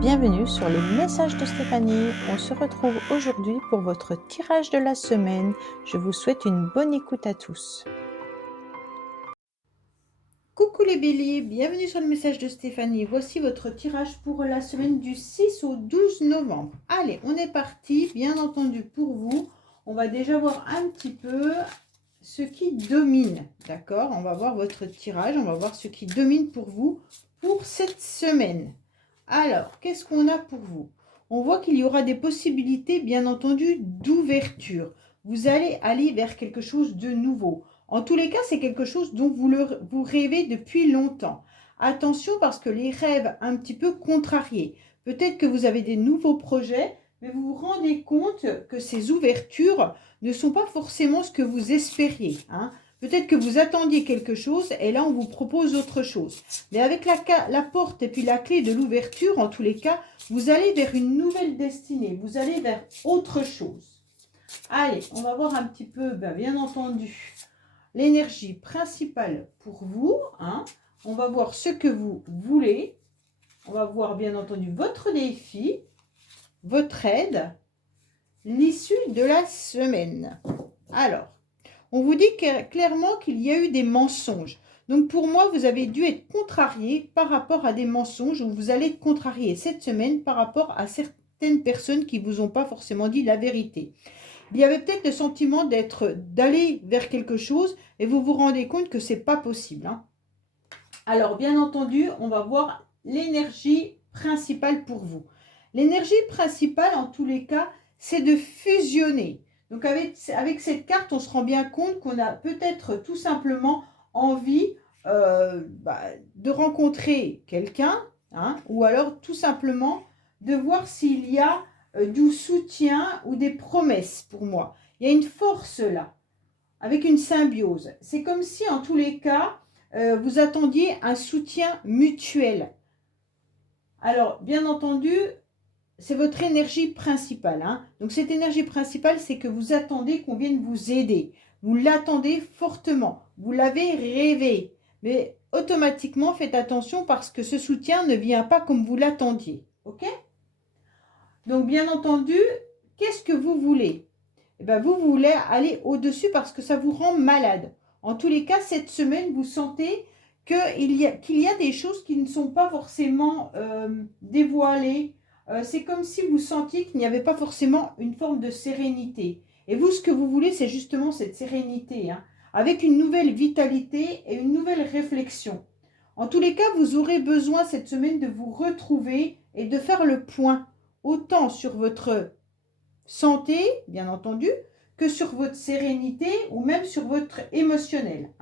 Bienvenue sur les messages de Stéphanie. On se retrouve aujourd'hui pour votre tirage de la semaine. Je vous souhaite une bonne écoute à tous. Coucou les béliers, bienvenue sur le message de Stéphanie. Voici votre tirage pour la semaine du 6 au 12 novembre. Allez, on est parti. Bien entendu, pour vous, on va déjà voir un petit peu ce qui domine. D'accord? On va voir votre tirage, on va voir ce qui domine pour vous pour cette semaine. Alors, qu'est-ce qu'on a pour vous? On voit qu'il y aura des possibilités, bien entendu, d'ouverture. Vous allez aller vers quelque chose de nouveau. En tous les cas, c'est quelque chose dont vous rêvez depuis longtemps. Attention parce que les rêves un petit peu contrariés. Peut-être que vous avez des nouveaux projets, mais vous vous rendez compte que ces ouvertures ne sont pas forcément ce que vous espériez. Peut-être que vous attendiez quelque chose et là, on vous propose autre chose. Mais avec la porte et puis la clé de l'ouverture, en tous les cas, vous allez vers une nouvelle destinée. Vous allez vers autre chose. Allez, on va voir un petit peu, bien entendu, l'énergie principale pour vous. On va voir ce que vous voulez. On va voir, bien entendu, votre défi, votre aide, l'issue de la semaine. Alors, on vous dit clairement qu'il y a eu des mensonges. Donc pour moi, vous avez dû être contrarié par rapport à des mensonges, ou vous allez être contrarié cette semaine par rapport à certaines personnes qui ne vous ont pas forcément dit la vérité. Il y avait peut-être le sentiment d'aller vers quelque chose et vous vous rendez compte que ce n'est pas possible. Alors bien entendu, on va voir l'énergie principale pour vous. L'énergie principale, en tous les cas, c'est de fusionner. Donc avec cette carte, on se rend bien compte qu'on a peut-être tout simplement envie de rencontrer quelqu'un, ou alors tout simplement de voir s'il y a du soutien ou des promesses pour moi. Il y a une force là, avec une symbiose. C'est comme si en tous les cas, vous attendiez un soutien mutuel. Alors, bien entendu, c'est votre énergie principale. Donc, cette énergie principale, c'est que vous attendez qu'on vienne vous aider. Vous l'attendez fortement. Vous l'avez rêvé. Mais automatiquement, faites attention parce que ce soutien ne vient pas comme vous l'attendiez. OK? Donc, bien entendu, qu'est-ce que vous voulez? Vous voulez aller au-dessus parce que ça vous rend malade. En tous les cas, cette semaine, vous sentez qu'il y a des choses qui ne sont pas forcément dévoilées. C'est comme si vous sentiez qu'il n'y avait pas forcément une forme de sérénité. Et vous, ce que vous voulez, c'est justement cette sérénité, avec une nouvelle vitalité et une nouvelle réflexion. En tous les cas, vous aurez besoin cette semaine de vous retrouver et de faire le point, autant sur votre santé, bien entendu, que sur votre sérénité ou même sur votre émotionnel.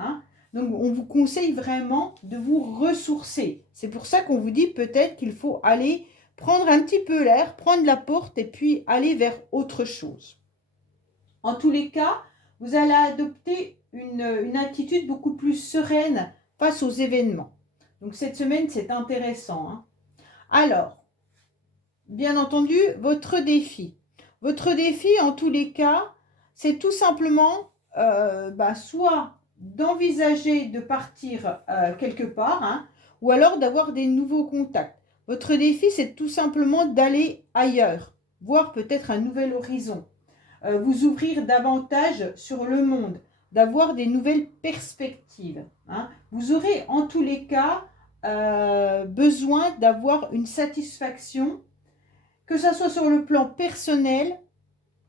Donc, on vous conseille vraiment de vous ressourcer. C'est pour ça qu'on vous dit peut-être qu'il faut aller prendre un petit peu l'air, prendre la porte et puis aller vers autre chose. En tous les cas, vous allez adopter une attitude beaucoup plus sereine face aux événements. Donc, cette semaine, c'est intéressant. Alors, bien entendu, votre défi. Votre défi, en tous les cas, c'est tout simplement soit d'envisager de partir quelque part, ou alors d'avoir des nouveaux contacts. Votre défi, c'est tout simplement d'aller ailleurs, voir peut-être un nouvel horizon, vous ouvrir davantage sur le monde, d'avoir des nouvelles perspectives. Vous aurez en tous les cas besoin d'avoir une satisfaction, que ce soit sur le plan personnel,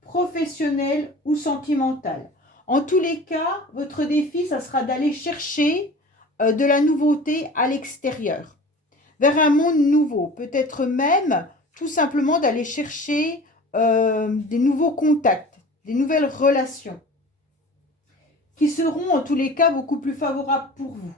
professionnel ou sentimental. En tous les cas, votre défi, ça sera d'aller chercher de la nouveauté à l'extérieur, vers un monde nouveau. Peut-être même tout simplement d'aller chercher des nouveaux contacts, des nouvelles relations, qui seront en tous les cas beaucoup plus favorables pour vous.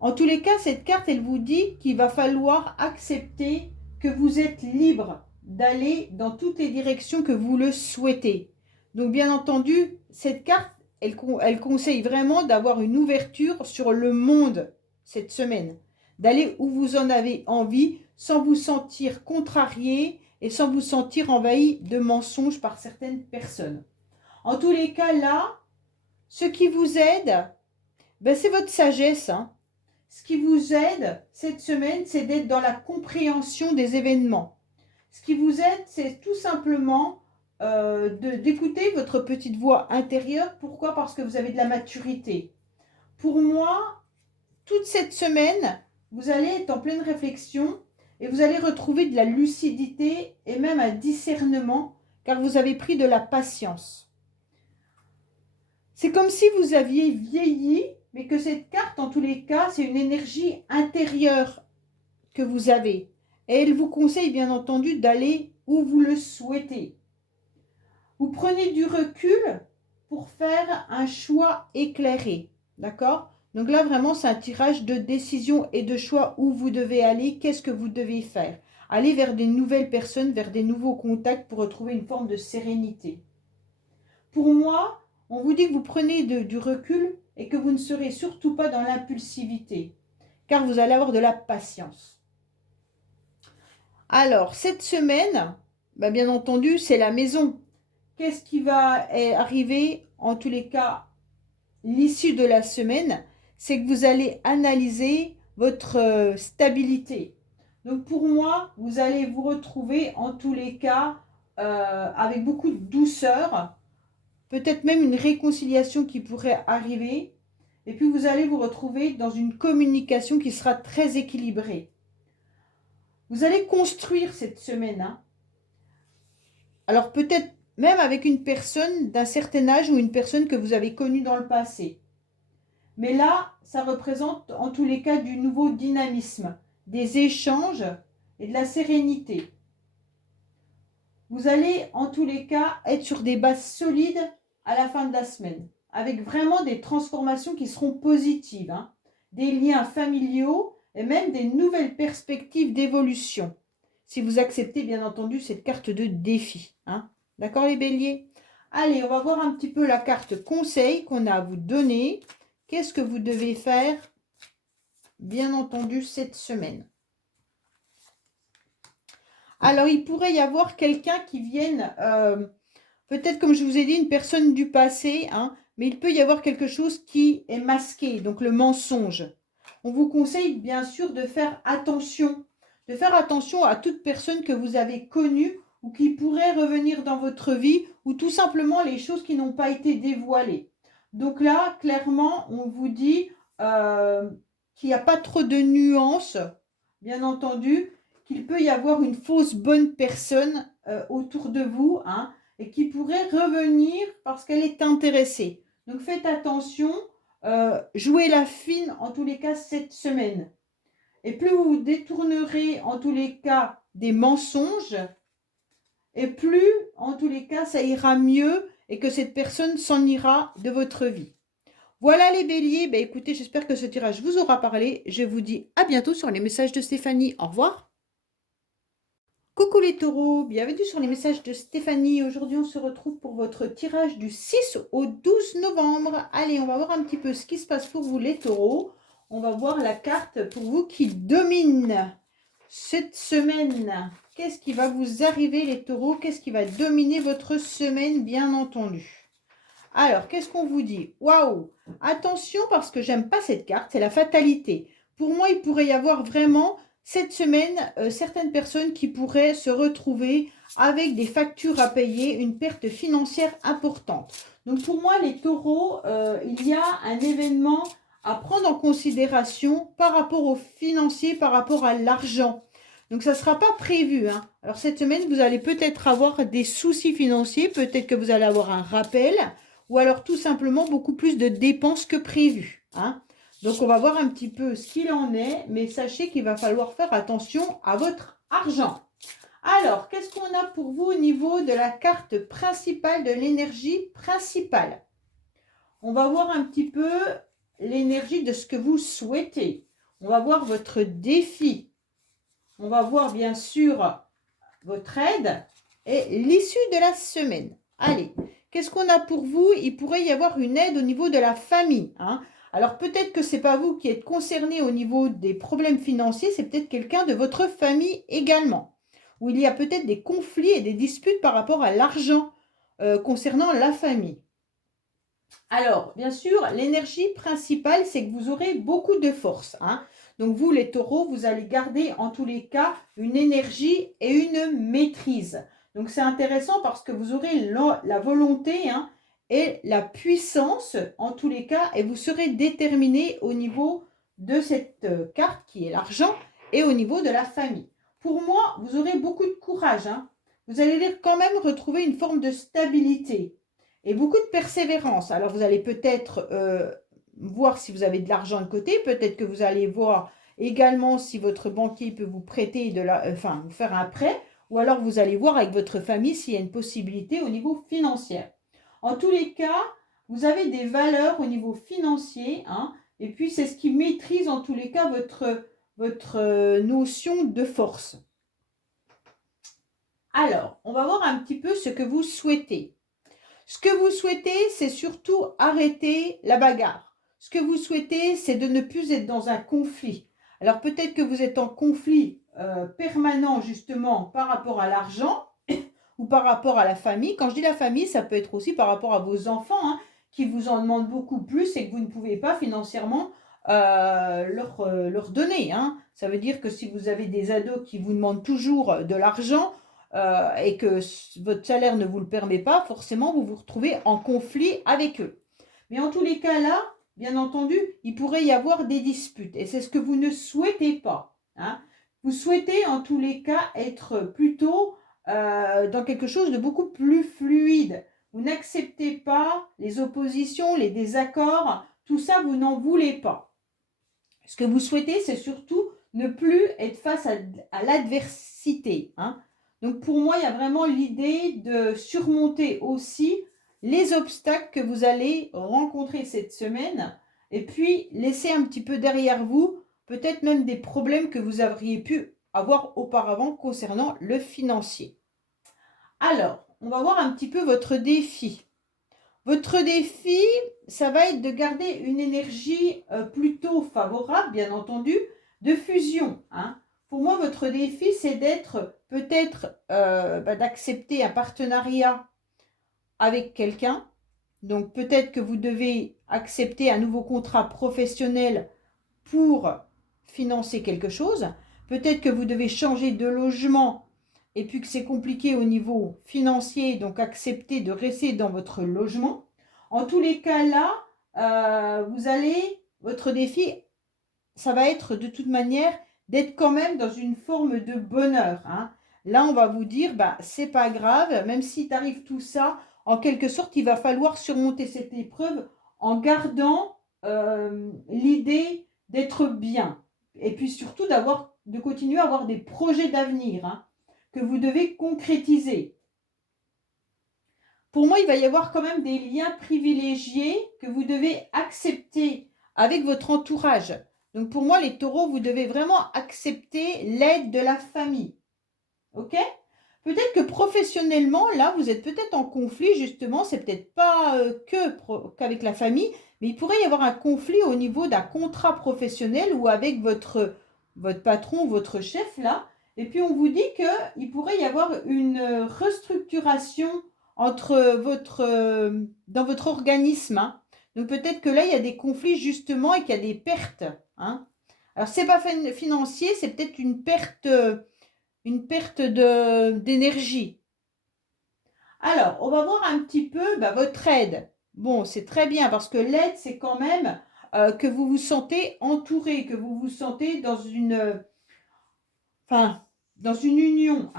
En tous les cas, cette carte, elle vous dit qu'il va falloir accepter que vous êtes libre d'aller dans toutes les directions que vous le souhaitez. Donc, bien entendu, cette carte, elle conseille vraiment d'avoir une ouverture sur le monde cette semaine, d'aller où vous en avez envie sans vous sentir contrarié et sans vous sentir envahi de mensonges par certaines personnes. En tous les cas, là, ce qui vous aide, c'est votre sagesse, ce qui vous aide cette semaine, c'est d'être dans la compréhension des événements. Ce qui vous aide, c'est tout simplement d'écouter votre petite voix intérieure. Pourquoi? Parce que vous avez de la maturité. Pour moi, toute cette semaine, vous allez être en pleine réflexion et vous allez retrouver de la lucidité et même un discernement, car vous avez pris de la patience. C'est comme si vous aviez vieilli, mais que cette carte, en tous les cas, c'est une énergie intérieure que vous avez. Et elle vous conseille, bien entendu, d'aller où vous le souhaitez. Vous prenez du recul pour faire un choix éclairé. D'accord? Donc là, vraiment, c'est un tirage de décision et de choix où vous devez aller, qu'est-ce que vous devez faire. Aller vers des nouvelles personnes, vers des nouveaux contacts pour retrouver une forme de sérénité. Pour moi, on vous dit que vous prenez du recul et que vous ne serez surtout pas dans l'impulsivité, car vous allez avoir de la patience. Alors, cette semaine, bien entendu, c'est la maison. Qu'est-ce qui va arriver? En tous les cas, l'issue de la semaine, c'est que vous allez analyser votre stabilité. Donc, pour moi, vous allez vous retrouver, en tous les cas, avec beaucoup de douceur, peut-être même une réconciliation qui pourrait arriver. Et puis, vous allez vous retrouver dans une communication qui sera très équilibrée. Vous allez construire cette semaine. Hein. Alors, peut-être même avec une personne d'un certain âge ou une personne que vous avez connue dans le passé. Mais là, ça représente en tous les cas du nouveau dynamisme, des échanges et de la sérénité. Vous allez en tous les cas être sur des bases solides à la fin de la semaine, avec vraiment des transformations qui seront positives, hein, des liens familiaux et même des nouvelles perspectives d'évolution. Si vous acceptez bien entendu cette carte de défi. Hein. D'accord les béliers? Allez, on va voir un petit peu la carte conseil qu'on a à vous donner. Qu'est-ce que vous devez faire, bien entendu, cette semaine? Alors, il pourrait y avoir quelqu'un qui vienne, peut-être comme je vous ai dit, une personne du passé, hein, mais il peut y avoir quelque chose qui est masqué, donc le mensonge. On vous conseille bien sûr de faire attention à toute personne que vous avez connue ou qui pourrait revenir dans votre vie, ou tout simplement les choses qui n'ont pas été dévoilées. Donc là, clairement, on vous dit qu'il n'y a pas trop de nuances, bien entendu, qu'il peut y avoir une fausse bonne personne autour de vous, hein, et qui pourrait revenir parce qu'elle est intéressée. Donc faites attention, jouez la fine en tous les cas cette semaine. Et plus vous vous détournerez en tous les cas des mensonges, et plus en tous les cas ça ira mieux et que cette personne s'en ira de votre vie. Voilà les béliers, écoutez, j'espère que ce tirage vous aura parlé. Je vous dis à bientôt sur les messages de Stéphanie. Au revoir. Coucou les taureaux, bienvenue sur les messages de Stéphanie. Aujourd'hui, on se retrouve pour votre tirage du 6 au 12 novembre. Allez, on va voir un petit peu ce qui se passe pour vous les taureaux. On va voir la carte pour vous qui domine cette semaine. Qu'est-ce qui va vous arriver les taureaux? Qu'est-ce qui va dominer votre semaine, bien entendu? Alors, qu'est-ce qu'on vous dit? Waouh! Attention, parce que j'aime pas cette carte, c'est la fatalité. Pour moi, il pourrait y avoir vraiment cette semaine certaines personnes qui pourraient se retrouver avec des factures à payer, une perte financière importante. Donc pour moi, les taureaux, il y a un événement à prendre en considération par rapport aux financiers, par rapport à l'argent. Donc ça ne sera pas prévu. Hein. Alors cette semaine, vous allez peut-être avoir des soucis financiers, peut-être que vous allez avoir un rappel, ou alors tout simplement beaucoup plus de dépenses que prévu. Hein. Donc, on va voir un petit peu ce qu'il en est, mais sachez qu'il va falloir faire attention à votre argent. Alors, qu'est-ce qu'on a pour vous au niveau de la carte principale, de l'énergie principale? On va voir un petit peu l'énergie de ce que vous souhaitez. On va voir votre défi. On va voir bien sûr votre aide et l'issue de la semaine. Allez, qu'est-ce qu'on a pour vous? Il pourrait y avoir une aide au niveau de la famille, hein. Alors peut-être que ce n'est pas vous qui êtes concerné au niveau des problèmes financiers, c'est peut-être quelqu'un de votre famille également, où il y a peut-être des conflits et des disputes par rapport à l'argent concernant la famille. Alors, bien sûr, l'énergie principale, c'est que vous aurez beaucoup de force. Hein. Donc vous, les taureaux, vous allez garder en tous les cas une énergie et une maîtrise. Donc c'est intéressant parce que vous aurez la volonté et la puissance en tous les cas et vous serez déterminé au niveau de cette carte qui est l'argent et au niveau de la famille. Pour moi, vous aurez beaucoup de courage. Vous allez quand même retrouver une forme de stabilité et beaucoup de persévérance. Alors vous allez peut-être voir si vous avez de l'argent de côté, peut-être que vous allez voir également si votre banquier peut vous prêter vous faire un prêt, ou alors vous allez voir avec votre famille s'il y a une possibilité au niveau financier. En tous les cas, vous avez des valeurs au niveau financier, et puis c'est ce qui maîtrise en tous les cas votre notion de force. Alors, on va voir un petit peu ce que vous souhaitez. Ce que vous souhaitez, c'est surtout arrêter la bagarre. Ce que vous souhaitez, c'est de ne plus être dans un conflit. Alors peut-être que vous êtes en conflit permanent justement par rapport à l'argent ou par rapport à la famille. Quand je dis la famille, ça peut être aussi par rapport à vos enfants qui vous en demandent beaucoup plus et que vous ne pouvez pas financièrement leur donner. Ça veut dire que si vous avez des ados qui vous demandent toujours de l'argent, et que votre salaire ne vous le permet pas, forcément, vous vous retrouvez en conflit avec eux. Mais en tous les cas, là, bien entendu, il pourrait y avoir des disputes. Et c'est ce que vous ne souhaitez pas. Vous souhaitez, en tous les cas, être plutôt dans quelque chose de beaucoup plus fluide. Vous n'acceptez pas les oppositions, les désaccords. Tout ça, vous n'en voulez pas. Ce que vous souhaitez, c'est surtout ne plus être face à l'adversité. Donc pour moi, il y a vraiment l'idée de surmonter aussi les obstacles que vous allez rencontrer cette semaine et puis laisser un petit peu derrière vous peut-être même des problèmes que vous auriez pu avoir auparavant concernant le financier. Alors, on va voir un petit peu votre défi. Votre défi, ça va être de garder une énergie plutôt favorable, bien entendu, de fusion. Pour moi, votre défi, c'est d'être peut-être d'accepter un partenariat avec quelqu'un. Donc peut-être que vous devez accepter un nouveau contrat professionnel pour financer quelque chose. Peut-être que vous devez changer de logement et puis que c'est compliqué au niveau financier, donc accepter de rester dans votre logement. En tous les cas là, votre défi, ça va être de toute manière d'être quand même dans une forme de bonheur. Là, on va vous dire, c'est pas grave, même si t'arrive tout ça, en quelque sorte, il va falloir surmonter cette épreuve en gardant l'idée d'être bien. Et puis surtout de continuer à avoir des projets d'avenir que vous devez concrétiser. Pour moi, il va y avoir quand même des liens privilégiés que vous devez accepter avec votre entourage. Donc pour moi, les taureaux, vous devez vraiment accepter l'aide de la famille. Ok ? Peut-être que professionnellement, là, vous êtes peut-être en conflit, justement, c'est peut-être pas qu'avec la famille, mais il pourrait y avoir un conflit au niveau d'un contrat professionnel ou avec votre patron, votre chef, là. Et puis, on vous dit qu'il pourrait y avoir une restructuration dans votre organisme. Donc, peut-être que là, il y a des conflits, justement, et qu'il y a des pertes. Alors, ce n'est pas financier, c'est peut-être une perte d'énergie. Alors, on va voir un petit peu votre aide. Bon, c'est très bien parce que l'aide, c'est quand même que vous vous sentez entouré, que vous vous sentez dans une union,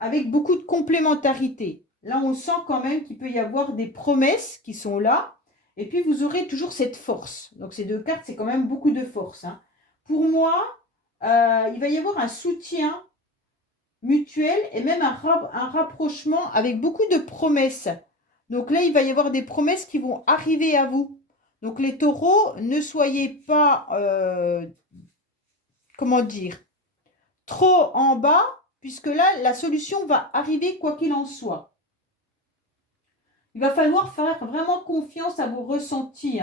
avec beaucoup de complémentarité. Là, on sent quand même qu'il peut y avoir des promesses qui sont là. Et puis, vous aurez toujours cette force. Donc, ces deux cartes, c'est quand même beaucoup de force. Pour moi, il va y avoir un soutien mutuel et même un rapprochement avec beaucoup de promesses. Donc là, il va y avoir des promesses qui vont arriver à vous. Donc les taureaux, ne soyez pas, trop en bas, puisque là, la solution va arriver quoi qu'il en soit. Il va falloir faire vraiment confiance à vos ressentis.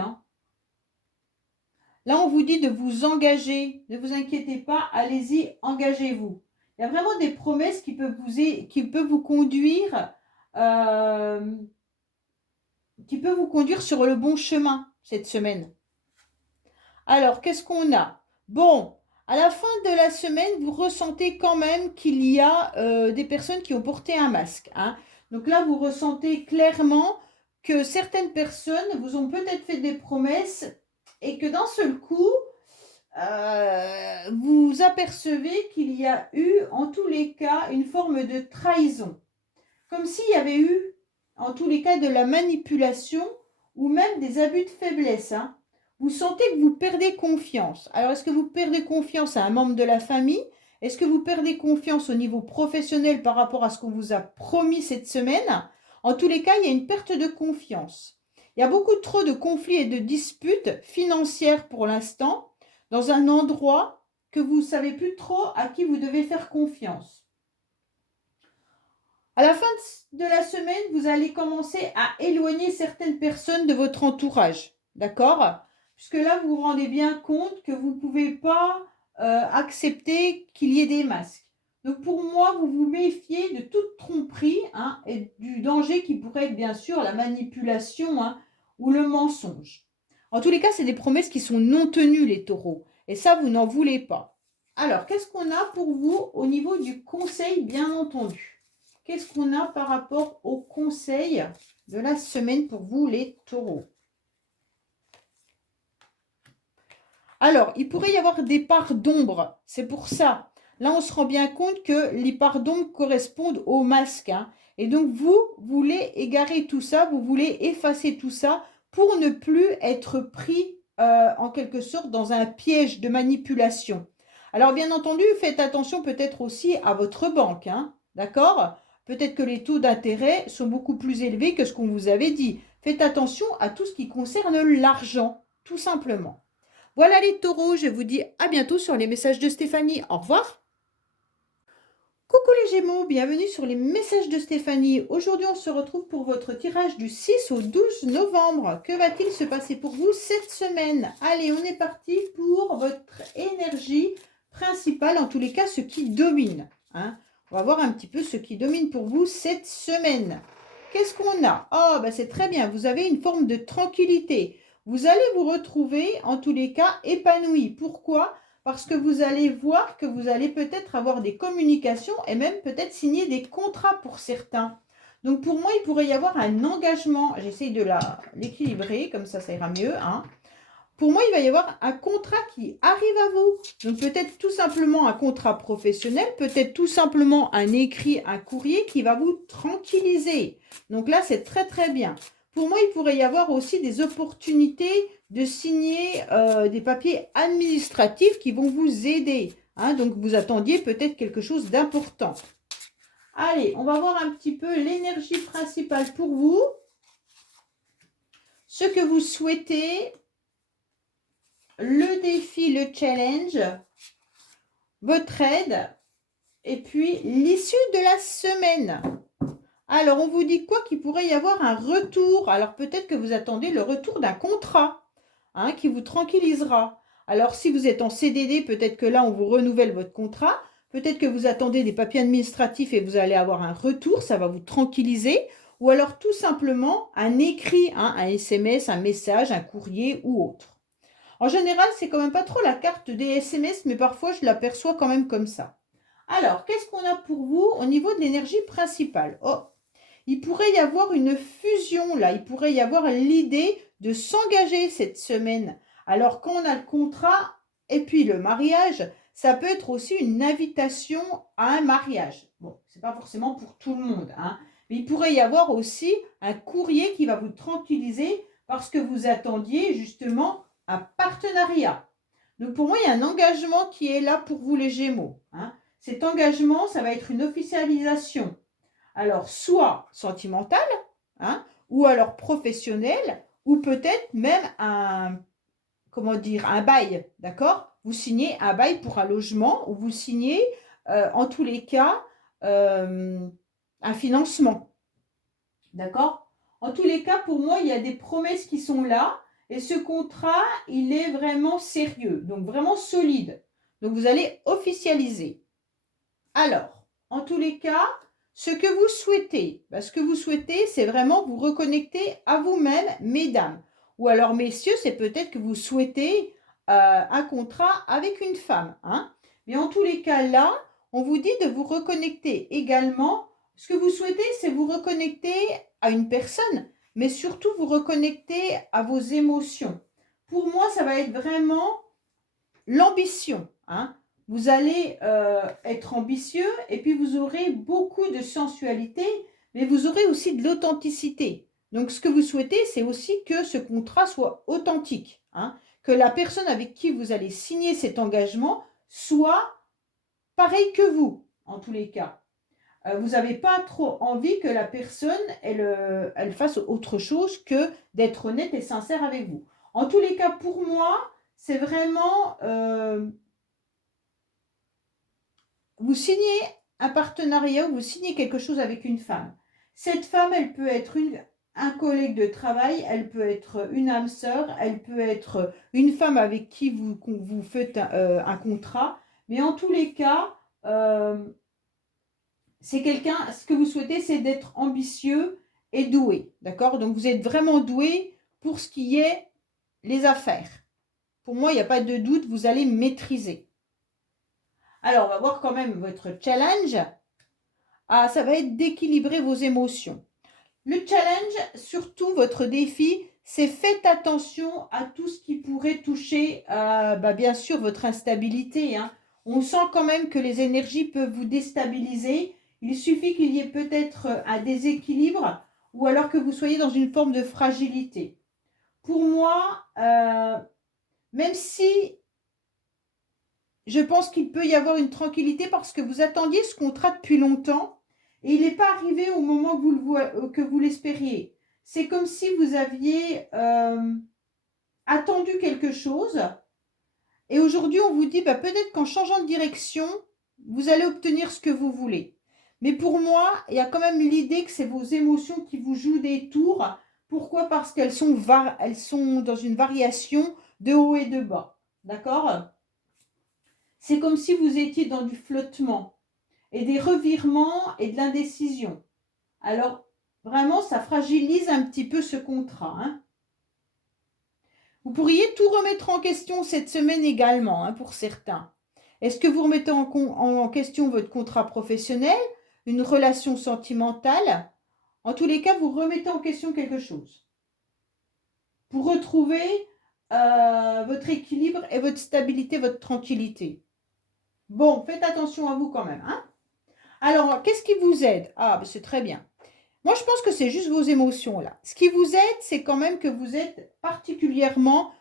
Là, on vous dit de vous engager. Ne vous inquiétez pas, allez-y, engagez-vous. Il y a vraiment des promesses qui peuvent vous conduire sur le bon chemin cette semaine. Alors, qu'est-ce qu'on a ? Bon, à la fin de la semaine, vous ressentez quand même qu'il y a des personnes qui ont porté un masque, hein. Donc là, vous ressentez clairement que certaines personnes vous ont peut-être fait des promesses et que d'un seul coup, vous apercevez qu'il y a eu, en tous les cas, une forme de trahison. Comme s'il y avait eu, en tous les cas, de la manipulation ou même des abus de faiblesse, hein. Vous sentez que vous perdez confiance. Alors, est-ce que vous perdez confiance à un membre de la famille? Est-ce que vous perdez confiance au niveau professionnel par rapport à ce qu'on vous a promis cette semaine? En tous les cas, il y a une perte de confiance. Il y a beaucoup trop de conflits et de disputes financières pour l'instant dans un endroit que vous ne savez plus trop à qui vous devez faire confiance. À la fin de la semaine, vous allez commencer à éloigner certaines personnes de votre entourage. D'accord? Puisque là, vous vous rendez bien compte que vous ne pouvez pas accepter qu'il y ait des masques. Donc pour moi, vous vous méfiez de toute tromperie, hein, et du danger qui pourrait être bien sûr la manipulation, hein, ou le mensonge. En tous les cas, c'est des promesses qui sont non tenues, les taureaux. Et ça, vous n'en voulez pas. Alors, qu'est-ce qu'on a pour vous au niveau du conseil, bien entendu? Qu'est-ce qu'on a par rapport au conseil de la semaine pour vous, les taureaux? Alors, il pourrait y avoir des parts d'ombre. C'est pour ça. Là, on se rend bien compte que les parts d'ombre correspondent au masque, hein. Et donc, vous voulez égarer tout ça, vous voulez effacer tout ça pour ne plus être pris en quelque sorte dans un piège de manipulation. Alors, bien entendu, faites attention peut-être aussi à votre banque, hein. D'accord? Peut-être que les taux d'intérêt sont beaucoup plus élevés que ce qu'on vous avait dit. Faites attention à tout ce qui concerne l'argent, tout simplement. Voilà les taureaux, je vous dis à bientôt sur les messages de Stéphanie. Au revoir. Coucou les Gémeaux, bienvenue sur les messages de Stéphanie. Aujourd'hui, on se retrouve pour votre tirage du 6 au 12 novembre. Que va-t-il se passer pour vous cette semaine? Allez, on est parti pour votre énergie principale, en tous les cas, ce qui domine, hein. On va voir un petit peu ce qui domine pour vous cette semaine. Qu'est-ce qu'on a? Oh, bah c'est très bien, vous avez une forme de tranquillité. Vous allez vous retrouver, en tous les cas, épanoui. Pourquoi? Parce que vous allez voir que vous allez peut-être avoir des communications et même peut-être signer des contrats pour certains. Donc pour moi, il pourrait y avoir un engagement. J'essaye de l'équilibrer, comme ça ira mieux, hein. Pour moi, il va y avoir un contrat qui arrive à vous. Donc peut-être tout simplement un contrat professionnel, peut-être tout simplement un écrit, un courrier qui va vous tranquilliser. Donc là, c'est très très bien. Pour moi, il pourrait y avoir aussi des opportunités de signer des papiers administratifs qui vont vous aider, hein. Donc vous attendiez peut-être quelque chose d'important. Allez, on va voir un petit peu l'énergie principale pour vous. Ce que vous souhaitez, le défi, le challenge, votre aide et puis l'issue de la semaine. Alors, on vous dit quoi? Qu'il pourrait y avoir un retour. Alors, peut-être que vous attendez le retour d'un contrat, hein, qui vous tranquillisera. Alors, si vous êtes en CDD, peut-être que là, on vous renouvelle votre contrat. Peut-être que vous attendez des papiers administratifs et vous allez avoir un retour. Ça va vous tranquilliser. Ou alors, tout simplement, un écrit, hein, un SMS, un message, un courrier ou autre. En général, c'est quand même pas trop la carte des SMS, mais parfois, je l'aperçois quand même comme ça. Alors, qu'est-ce qu'on a pour vous au niveau de l'énergie principale? Oh, il pourrait y avoir une fusion là, il pourrait y avoir l'idée de s'engager cette semaine. Alors quand on a le contrat et puis le mariage, ça peut être aussi une invitation à un mariage. Bon, c'est pas forcément pour tout le monde, hein, mais il pourrait y avoir aussi un courrier qui va vous tranquilliser parce que vous attendiez justement un partenariat. Donc pour moi, il y a un engagement qui est là pour vous les Gémeaux, hein. Cet engagement, ça va être une officialisation. Alors, soit sentimental, hein, ou alors professionnel, ou peut-être même comment dire, un bail, d'accord? Vous signez un bail pour un logement ou vous signez, en tous les cas, un financement, d'accord? En tous les cas, pour moi, il y a des promesses qui sont là et ce contrat, il est vraiment sérieux, donc vraiment solide. Donc, vous allez officialiser. Alors, en tous les cas, ce que vous souhaitez, c'est vraiment vous reconnecter à vous-même, mesdames. Ou alors, messieurs, c'est peut-être que vous souhaitez un contrat avec une femme. Hein. Mais en tous les cas, là, on vous dit de vous reconnecter également. Ce que vous souhaitez, c'est vous reconnecter à une personne, mais surtout vous reconnecter à vos émotions. Pour moi, ça va être vraiment l'ambition. Hein. Vous allez être ambitieux et puis vous aurez beaucoup de sensualité, mais vous aurez aussi de l'authenticité. Donc, ce que vous souhaitez, c'est aussi que ce contrat soit authentique. Hein, que la personne avec qui vous allez signer cet engagement soit pareil que vous, en tous les cas. Vous n'avez pas trop envie que la personne, elle fasse autre chose que d'être honnête et sincère avec vous. En tous les cas, pour moi, c'est vraiment... vous signez un partenariat ou vous signez quelque chose avec une femme. Cette femme, elle peut être un collègue de travail, elle peut être une âme sœur, elle peut être une femme avec qui vous faites un contrat. Mais en tous les cas, c'est quelqu'un, ce que vous souhaitez, c'est d'être ambitieux et doué. D'accord? Donc, vous êtes vraiment doué pour ce qui est les affaires. Pour moi, il n'y a pas de doute, vous allez maîtriser. Alors, on va voir quand même votre challenge. Ah, ça va être d'équilibrer vos émotions. Le challenge, surtout votre défi, c'est faites attention à tout ce qui pourrait toucher, bien sûr, votre instabilité. Hein. On sent quand même que les énergies peuvent vous déstabiliser. Il suffit qu'il y ait peut-être un déséquilibre ou alors que vous soyez dans une forme de fragilité. Pour moi, même si je pense qu'il peut y avoir une tranquillité parce que vous attendiez ce contrat depuis longtemps et il n'est pas arrivé au moment que vous l'espériez. C'est comme si vous aviez attendu quelque chose et aujourd'hui on vous dit peut-être qu'en changeant de direction, vous allez obtenir ce que vous voulez. Mais pour moi, il y a quand même l'idée que c'est vos émotions qui vous jouent des tours. Pourquoi? Parce qu'elles sont dans une variation de haut et de bas. D'accord? C'est comme si vous étiez dans du flottement et des revirements et de l'indécision. Alors, vraiment, ça fragilise un petit peu ce contrat. Hein. Vous pourriez tout remettre en question cette semaine également, hein, pour certains. Est-ce que vous remettez en question votre contrat professionnel, une relation sentimentale? En tous les cas, vous remettez en question quelque chose pour retrouver votre équilibre et votre stabilité, votre tranquillité. Bon, faites attention à vous quand même. Hein. Alors, qu'est-ce qui vous aide? Ah, c'est très bien. Moi, je pense que c'est juste vos émotions là. Ce qui vous aide, c'est quand même que vous êtes particulièrement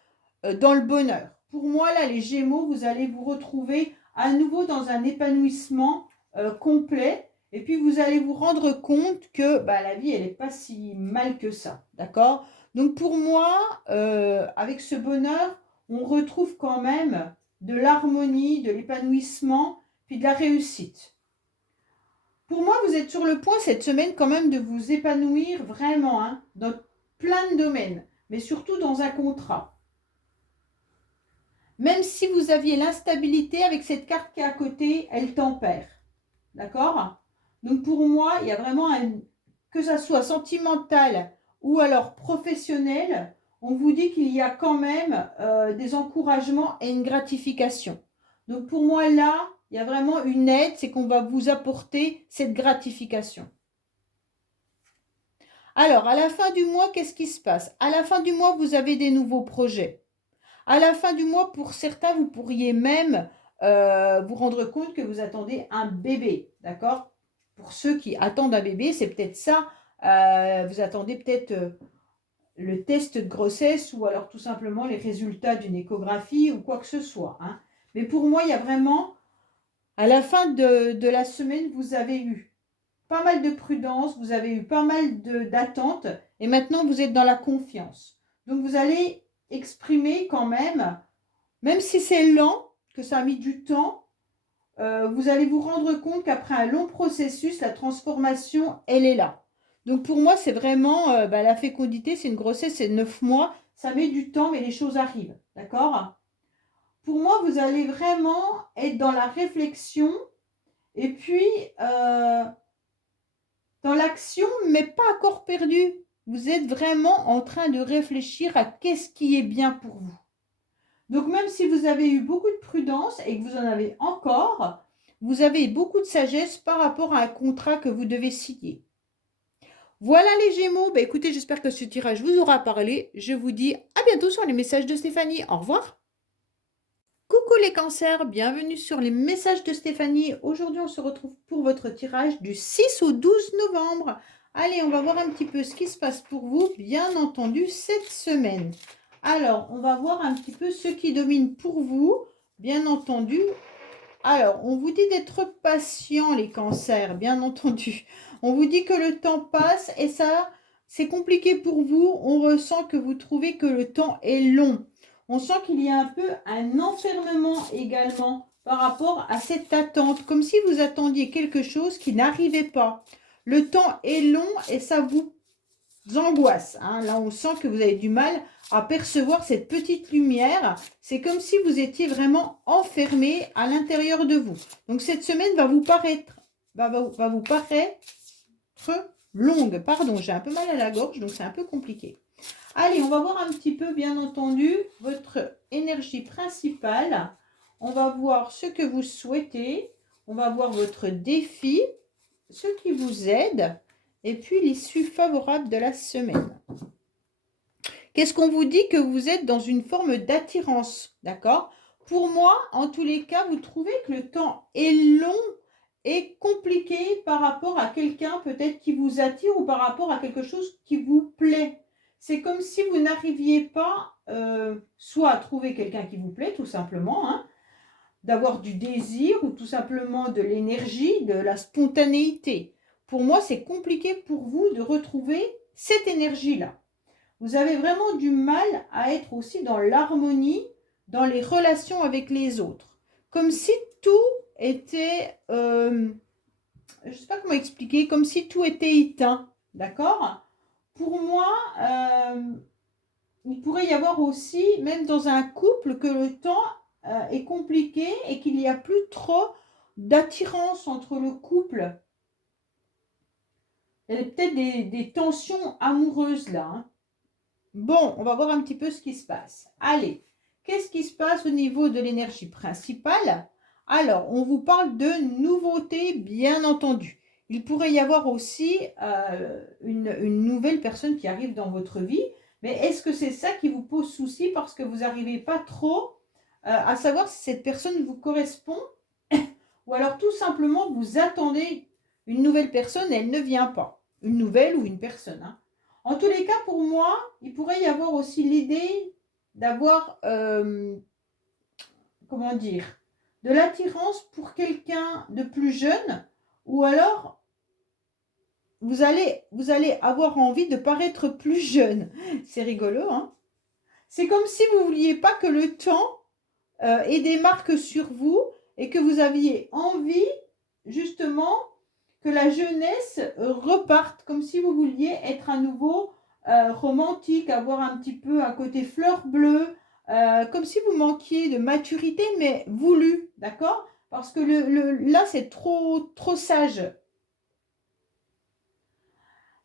dans le bonheur. Pour moi, là, les Gémeaux, vous allez vous retrouver à nouveau dans un épanouissement complet. Et puis, vous allez vous rendre compte que la vie, elle n'est pas si mal que ça. D'accord? Donc, pour moi, avec ce bonheur, on retrouve quand même de l'harmonie, de l'épanouissement, puis de la réussite. Pour moi, vous êtes sur le point cette semaine quand même de vous épanouir vraiment hein, dans plein de domaines, mais surtout dans un contrat. Même si vous aviez l'instabilité, avec cette carte qui est à côté, elle tempère. D'accord? Donc pour moi, il y a vraiment, que ça soit sentimental ou alors professionnel, on vous dit qu'il y a quand même des encouragements et une gratification. Donc pour moi là, il y a vraiment une aide, c'est qu'on va vous apporter cette gratification. Alors, à la fin du mois, qu'est-ce qui se passe? À la fin du mois, vous avez des nouveaux projets. À la fin du mois, pour certains, vous pourriez même vous rendre compte que vous attendez un bébé, d'accord? Pour ceux qui attendent un bébé, c'est peut-être ça. Vous attendez peut-être le test de grossesse ou alors tout simplement les résultats d'une échographie ou quoi que ce soit. Hein. Mais pour moi, il y a vraiment, à la fin de la semaine, vous avez eu pas mal de prudence, vous avez eu pas mal d'attentes et maintenant vous êtes dans la confiance. Donc vous allez exprimer quand même si c'est lent, que ça a mis du temps, vous allez vous rendre compte qu'après un long processus, la transformation, elle est là. Donc pour moi, c'est vraiment la fécondité, c'est une grossesse, c'est 9 mois, ça met du temps, mais les choses arrivent. D'accord? Pour moi, vous allez vraiment être dans la réflexion et puis dans l'action, mais pas encore perdu. Vous êtes vraiment en train de réfléchir à qu'est-ce qui est bien pour vous. Donc, même si vous avez eu beaucoup de prudence et que vous en avez encore, vous avez beaucoup de sagesse par rapport à un contrat que vous devez signer. Voilà les Gémeaux. Bah, écoutez, j'espère que ce tirage vous aura parlé. Je vous dis à bientôt sur les messages de Stéphanie. Au revoir. Coucou les cancers, bienvenue sur les messages de Stéphanie. Aujourd'hui, on se retrouve pour votre tirage du 6 au 12 novembre. Allez, on va voir un petit peu ce qui se passe pour vous, bien entendu, cette semaine. Alors, on va voir un petit peu ce qui domine pour vous, bien entendu. Alors, on vous dit d'être patient, les cancers, bien entendu. On vous dit que le temps passe et ça, c'est compliqué pour vous. On ressent que vous trouvez que le temps est long. On sent qu'il y a un peu un enfermement également par rapport à cette attente, comme si vous attendiez quelque chose qui n'arrivait pas. Le temps est long et ça vous angoisse. Hein. Là, on sent que vous avez du mal à percevoir cette petite lumière. C'est comme si vous étiez vraiment enfermé à l'intérieur de vous. Donc, cette semaine va vous paraître longue. Pardon, j'ai un peu mal à la gorge, donc c'est un peu compliqué. Allez, on va voir un petit peu, bien entendu, votre énergie principale. On va voir ce que vous souhaitez. On va voir votre défi, ce qui vous aide. Et puis, l'issue favorable de la semaine. Qu'est-ce qu'on vous dit? Que vous êtes dans une forme d'attirance, d'accord? Pour moi, en tous les cas, vous trouvez que le temps est long et compliqué par rapport à quelqu'un peut-être qui vous attire ou par rapport à quelque chose qui vous plaît. C'est comme si vous n'arriviez pas soit à trouver quelqu'un qui vous plaît, tout simplement, hein, d'avoir du désir ou tout simplement de l'énergie, de la spontanéité. Pour moi, c'est compliqué pour vous de retrouver cette énergie-là. Vous avez vraiment du mal à être aussi dans l'harmonie, dans les relations avec les autres. Comme si tout était, je ne sais pas comment expliquer, comme si tout était éteint, d'accord? Pour moi, il pourrait y avoir aussi, même dans un couple, que le temps est compliqué et qu'il n'y a plus trop d'attirance entre le couple. Il y a peut-être des tensions amoureuses là. Hein. Bon, on va voir un petit peu ce qui se passe. Allez, qu'est-ce qui se passe au niveau de l'énergie principale? Alors, on vous parle de nouveautés, bien entendu. Il pourrait y avoir aussi une nouvelle personne qui arrive dans votre vie. Mais est-ce que c'est ça qui vous pose souci parce que vous n'arrivez pas trop à savoir si cette personne vous correspond ou alors tout simplement vous attendez une nouvelle personne et elle ne vient pas. Une nouvelle ou une personne. Hein. En tous les cas, pour moi, il pourrait y avoir aussi l'idée d'avoir, comment dire, de l'attirance pour quelqu'un de plus jeune ou alors vous allez avoir envie de paraître plus jeune. C'est rigolo, hein? C'est comme si vous ne vouliez pas que le temps ait des marques sur vous et que vous aviez envie, justement, que la jeunesse reparte, comme si vous vouliez être à nouveau romantique, avoir un petit peu un côté fleur bleue, comme si vous manquiez de maturité, mais voulu, d'accord? Parce que là, c'est trop sage.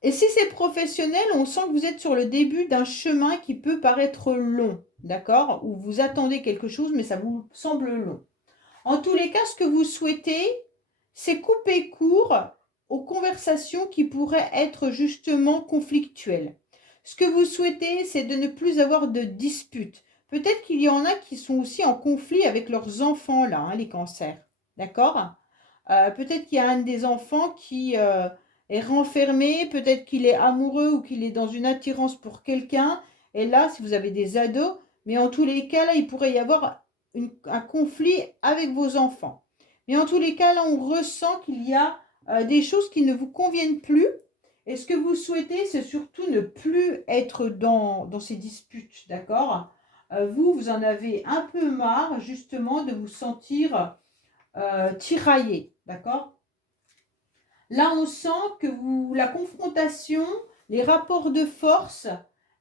Et si c'est professionnel, on sent que vous êtes sur le début d'un chemin qui peut paraître long, d'accord? Ou vous attendez quelque chose, mais ça vous semble long. En tous les cas, ce que vous souhaitez, c'est couper court aux conversations qui pourraient être justement conflictuelles. Ce que vous souhaitez, c'est de ne plus avoir de disputes. Peut-être qu'il y en a qui sont aussi en conflit avec leurs enfants, là, hein, les cancers. D'accord? Peut-être qu'il y a un des enfants qui est renfermé, peut-être qu'il est amoureux ou qu'il est dans une attirance pour quelqu'un. Et là, si vous avez des ados, mais en tous les cas, là, il pourrait y avoir un conflit avec vos enfants. Mais en tous les cas, là, on ressent qu'il y a des choses qui ne vous conviennent plus. Et ce que vous souhaitez, c'est surtout ne plus être dans ces disputes, d'accord? Vous en avez un peu marre, justement, de vous sentir tiraillé, d'accord? Là, on sent que la confrontation, les rapports de force,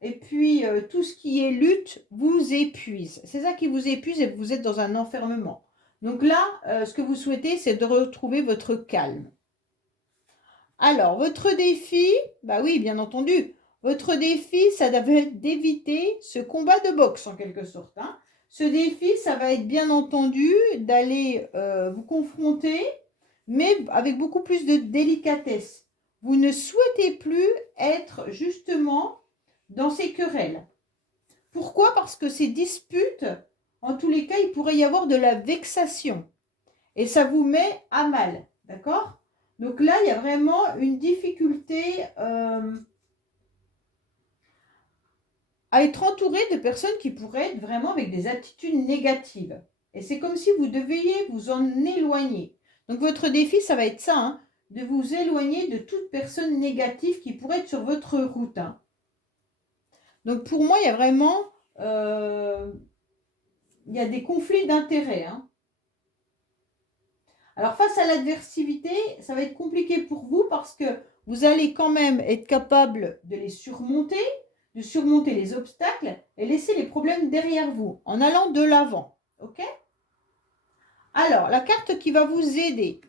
et puis tout ce qui est lutte vous épuise. C'est ça qui vous épuise et vous êtes dans un enfermement. Donc là, ce que vous souhaitez, c'est de retrouver votre calme. Alors, votre défi, bah oui, bien entendu, votre défi, ça doit être d'éviter ce combat de boxe en quelque sorte. Hein. Ce défi, ça va être bien entendu d'aller vous confronter, mais avec beaucoup plus de délicatesse. Vous ne souhaitez plus être justement dans ces querelles. Pourquoi? Parce que ces disputes, en tous les cas, il pourrait y avoir de la vexation. Et ça vous met à mal. D'accord? Donc là, il y a vraiment une difficulté à être entouré de personnes qui pourraient être vraiment avec des attitudes négatives. Et c'est comme si vous deviez vous en éloigner. Donc votre défi, ça va être ça, hein, de vous éloigner de toute personne négative qui pourrait être sur votre route. Hein. Donc pour moi, il y a vraiment il y a des conflits d'intérêts. Hein. Alors face à l'adversité, ça va être compliqué pour vous parce que vous allez quand même être capable de les surmonter, de surmonter les obstacles et laisser les problèmes derrière vous en allant de l'avant. Ok? Alors, la carte qui va vous aider,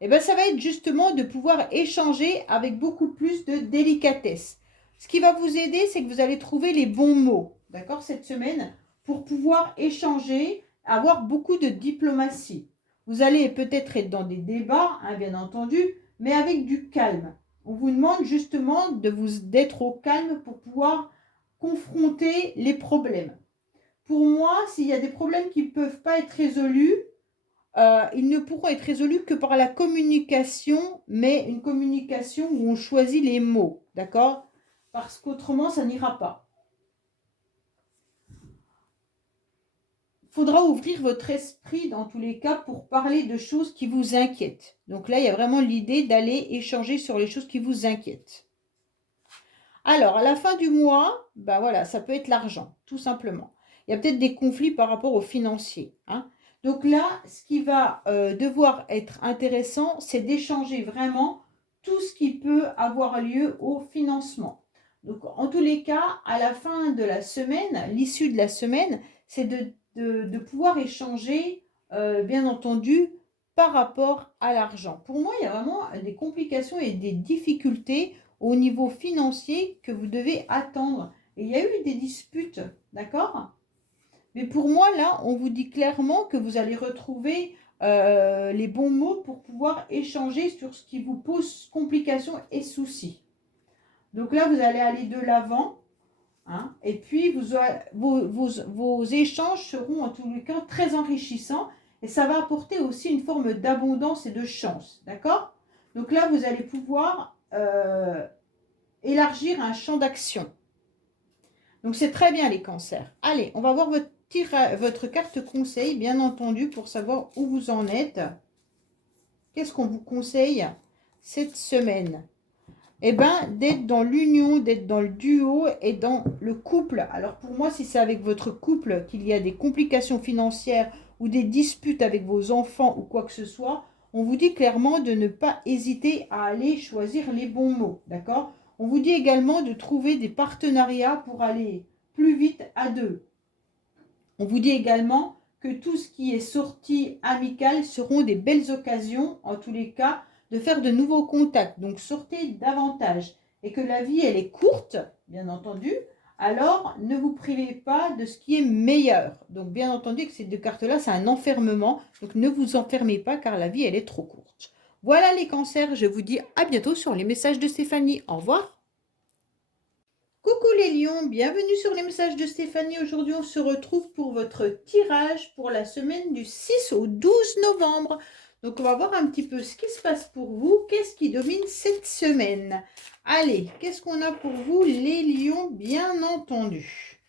eh ben, ça va être justement de pouvoir échanger avec beaucoup plus de délicatesse. Ce qui va vous aider, c'est que vous allez trouver les bons mots, d'accord, cette semaine, pour pouvoir échanger, avoir beaucoup de diplomatie. Vous allez peut-être être dans des débats, hein, bien entendu, mais avec du calme. On vous demande justement d'être au calme pour pouvoir confronter les problèmes. Pour moi, s'il y a des problèmes qui ne peuvent pas être résolus, ils ne pourront être résolus que par la communication, mais une communication où on choisit les mots, d'accord? Parce qu'autrement, ça n'ira pas. Il faudra ouvrir votre esprit dans tous les cas pour parler de choses qui vous inquiètent. Donc là, il y a vraiment l'idée d'aller échanger sur les choses qui vous inquiètent. Alors, à la fin du mois, ben voilà, ça peut être l'argent, tout simplement. Il y a peut-être des conflits par rapport aux financiers. Hein. Donc là, ce qui va devoir être intéressant, c'est d'échanger vraiment tout ce qui peut avoir lieu au financement. Donc, en tous les cas, à la fin de la semaine, l'issue de la semaine, c'est de pouvoir échanger, bien entendu, par rapport à l'argent. Pour moi, il y a vraiment des complications et des difficultés au niveau financier que vous devez attendre. Et il y a eu des disputes, d'accord? Mais pour moi, là, on vous dit clairement que vous allez retrouver les bons mots pour pouvoir échanger sur ce qui vous pose complications et soucis. Donc là, vous allez aller de l'avant. Hein, et puis, vos échanges seront en tous les cas très enrichissants. Et ça va apporter aussi une forme d'abondance et de chance. D'accord? Donc là, vous allez pouvoir élargir un champ d'action. Donc c'est très bien les cancers. Allez, on va voir votre carte conseil, bien entendu, pour savoir où vous en êtes. Qu'est-ce qu'on vous conseille cette semaine? Eh bien, d'être dans l'union, d'être dans le duo et dans le couple. Alors pour moi, si c'est avec votre couple qu'il y a des complications financières ou des disputes avec vos enfants ou quoi que ce soit, on vous dit clairement de ne pas hésiter à aller choisir les bons mots, d'accord? On vous dit également de trouver des partenariats pour aller plus vite à deux. On vous dit également que tout ce qui est sortie amicale seront des belles occasions, en tous les cas, de faire de nouveaux contacts. Donc sortez davantage. Et que la vie, elle est courte, bien entendu. Alors, ne vous privez pas de ce qui est meilleur. Donc, bien entendu que ces deux cartes-là, c'est un enfermement. Donc, ne vous enfermez pas car la vie, elle est trop courte. Voilà les cancers. Je vous dis à bientôt sur les messages de Stéphanie. Au revoir. Coucou les lions, bienvenue sur les messages de Stéphanie. Aujourd'hui, on se retrouve pour votre tirage pour la semaine du 6 au 12 novembre. Donc, on va voir un petit peu ce qui se passe pour vous. Qu'est-ce qui domine cette semaine? Allez, qu'est-ce qu'on a pour vous, les lions, bien entendu?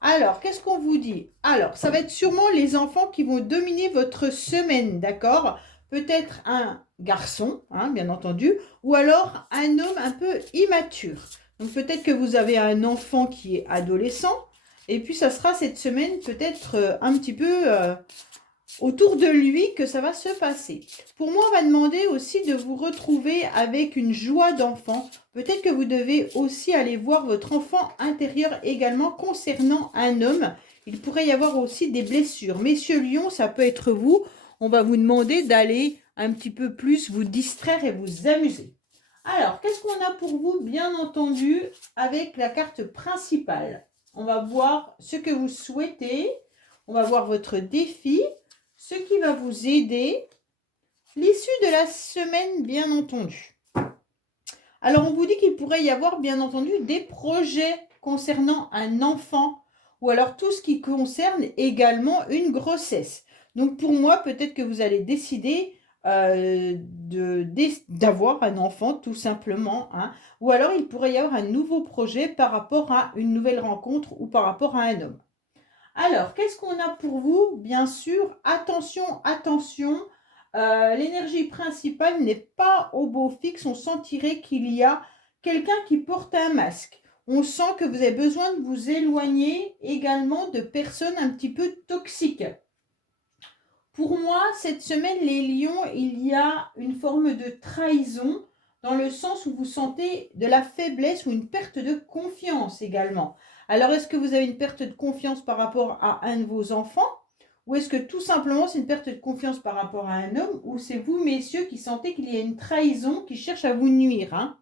Alors, qu'est-ce qu'on vous dit? Alors, ça va être sûrement les enfants qui vont dominer votre semaine, d'accord? Peut-être un garçon, hein, bien entendu, ou alors un homme un peu immature. Donc, peut-être que vous avez un enfant qui est adolescent, et puis ça sera cette semaine peut-être un petit peu autour de lui que ça va se passer. Pour moi, on va demander aussi de vous retrouver avec une joie d'enfant. Peut-être que vous devez aussi aller voir votre enfant intérieur également concernant un homme. Il pourrait y avoir aussi des blessures. Messieurs Lions, ça peut être vous. On va vous demander d'aller un petit peu plus vous distraire et vous amuser. Alors, qu'est-ce qu'on a pour vous, bien entendu, avec la carte principale? On va voir ce que vous souhaitez. On va voir votre défi, ce qui va vous aider, l'issue de la semaine, bien entendu. Alors, on vous dit qu'il pourrait y avoir, bien entendu, des projets concernant un enfant ou alors tout ce qui concerne également une grossesse. Donc, pour moi, peut-être que vous allez décider d'avoir un enfant, tout simplement. Hein. Ou alors, il pourrait y avoir un nouveau projet par rapport à une nouvelle rencontre ou par rapport à un homme. Alors, qu'est-ce qu'on a pour vous? Bien sûr, attention, attention. L'énergie principale n'est pas au beau fixe. On sentirait qu'il y a quelqu'un qui porte un masque. On sent que vous avez besoin de vous éloigner également de personnes un petit peu toxiques. Pour moi, cette semaine, les lions, il y a une forme de trahison dans le sens où vous sentez de la faiblesse ou une perte de confiance également. Alors, est-ce que vous avez une perte de confiance par rapport à un de vos enfants? Ou est-ce que tout simplement c'est une perte de confiance par rapport à un homme? Ou c'est vous, messieurs, qui sentez qu'il y a une trahison qui cherche à vous nuire, hein?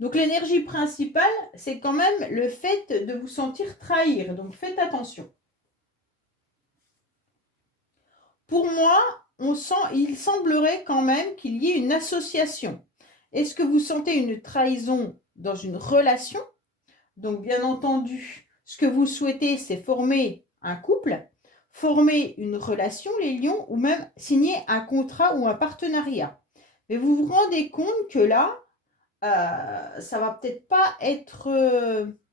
Donc, l'énergie principale, c'est quand même le fait de vous sentir trahir. Donc, faites attention. Pour moi, il semblerait quand même qu'il y ait une association. Est-ce que vous sentez une trahison dans une relation? Donc, bien entendu, ce que vous souhaitez, c'est former un couple, former une relation, les lions, ou même signer un contrat ou un partenariat. Mais vous vous rendez compte que là, ça va peut-être pas être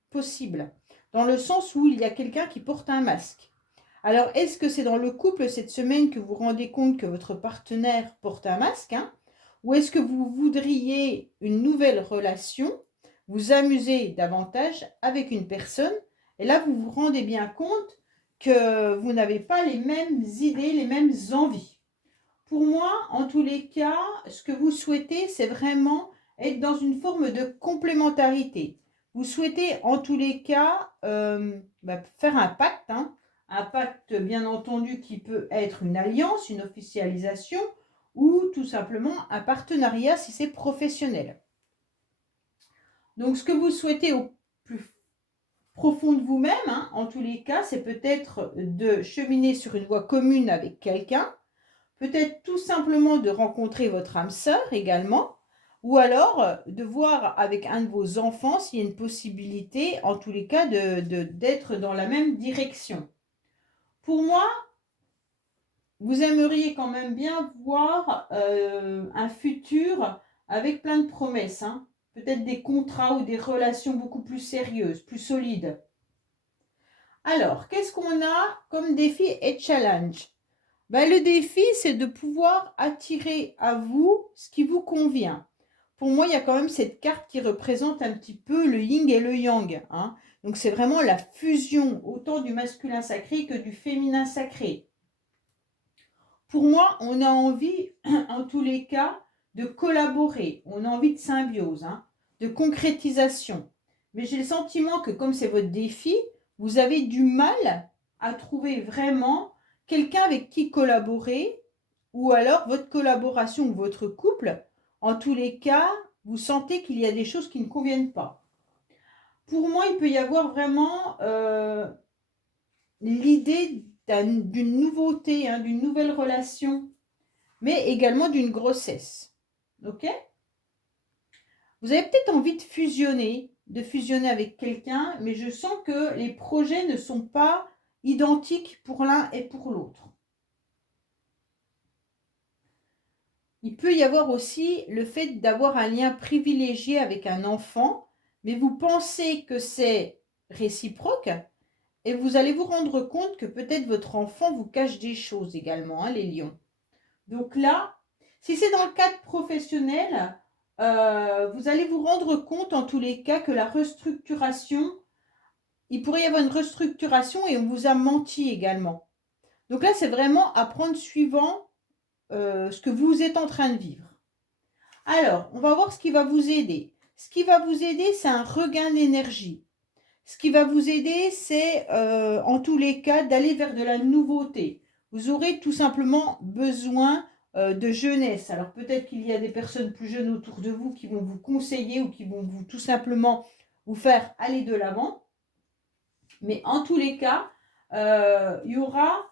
possible, dans le sens où il y a quelqu'un qui porte un masque. Alors, est-ce que c'est dans le couple cette semaine que vous vous rendez compte que votre partenaire porte un masque, hein? Ou est-ce que vous voudriez une nouvelle relation, vous amuser davantage avec une personne, et là, vous vous rendez bien compte que vous n'avez pas les mêmes idées, les mêmes envies. Pour moi, en tous les cas, ce que vous souhaitez, c'est vraiment être dans une forme de complémentarité. Vous souhaitez, en tous les cas, faire un pacte, hein. Un pacte, bien entendu, qui peut être une alliance, une officialisation ou tout simplement un partenariat si c'est professionnel. Donc, ce que vous souhaitez au plus profond de vous-même, hein, en tous les cas, c'est peut-être de cheminer sur une voie commune avec quelqu'un, peut-être tout simplement de rencontrer votre âme sœur également, ou alors de voir avec un de vos enfants s'il y a une possibilité, en tous les cas, d'être dans la même direction. Pour moi, vous aimeriez quand même bien voir un futur avec plein de promesses, hein. Peut-être des contrats ou des relations beaucoup plus sérieuses, plus solides. Alors, qu'est-ce qu'on a comme défi et challenge? Le défi, c'est de pouvoir attirer à vous ce qui vous convient. Pour moi, il y a quand même cette carte qui représente un petit peu le yin et le yang, hein. Donc, c'est vraiment la fusion autant du masculin sacré que du féminin sacré. Pour moi, on a envie, en tous les cas, de collaborer. On a envie de symbiose, hein, de concrétisation. Mais j'ai le sentiment que comme c'est votre défi, vous avez du mal à trouver vraiment quelqu'un avec qui collaborer, ou alors votre collaboration ou votre couple, en tous les cas, vous sentez qu'il y a des choses qui ne conviennent pas. Pour moi, il peut y avoir vraiment l'idée d'une nouveauté, hein, d'une nouvelle relation, mais également d'une grossesse. Ok? Vous avez peut-être envie de fusionner avec quelqu'un, mais je sens que les projets ne sont pas identiques pour l'un et pour l'autre. Il peut y avoir aussi le fait d'avoir un lien privilégié avec un enfant, mais vous pensez que c'est réciproque et vous allez vous rendre compte que peut-être votre enfant vous cache des choses également, hein, les lions. Donc là, si c'est dans le cadre professionnel, vous allez vous rendre compte en tous les cas que la restructuration, il pourrait y avoir une restructuration et on vous a menti également. Donc là, c'est vraiment à prendre suivant ce que vous êtes en train de vivre. Alors, on va voir ce qui va vous aider. Ce qui va vous aider, c'est un regain d'énergie. Ce qui va vous aider, c'est en tous les cas d'aller vers de la nouveauté. Vous aurez tout simplement besoin de jeunesse. Alors peut-être qu'il y a des personnes plus jeunes autour de vous qui vont vous conseiller ou qui vont vous tout simplement vous faire aller de l'avant. Mais en tous les cas, il y aura...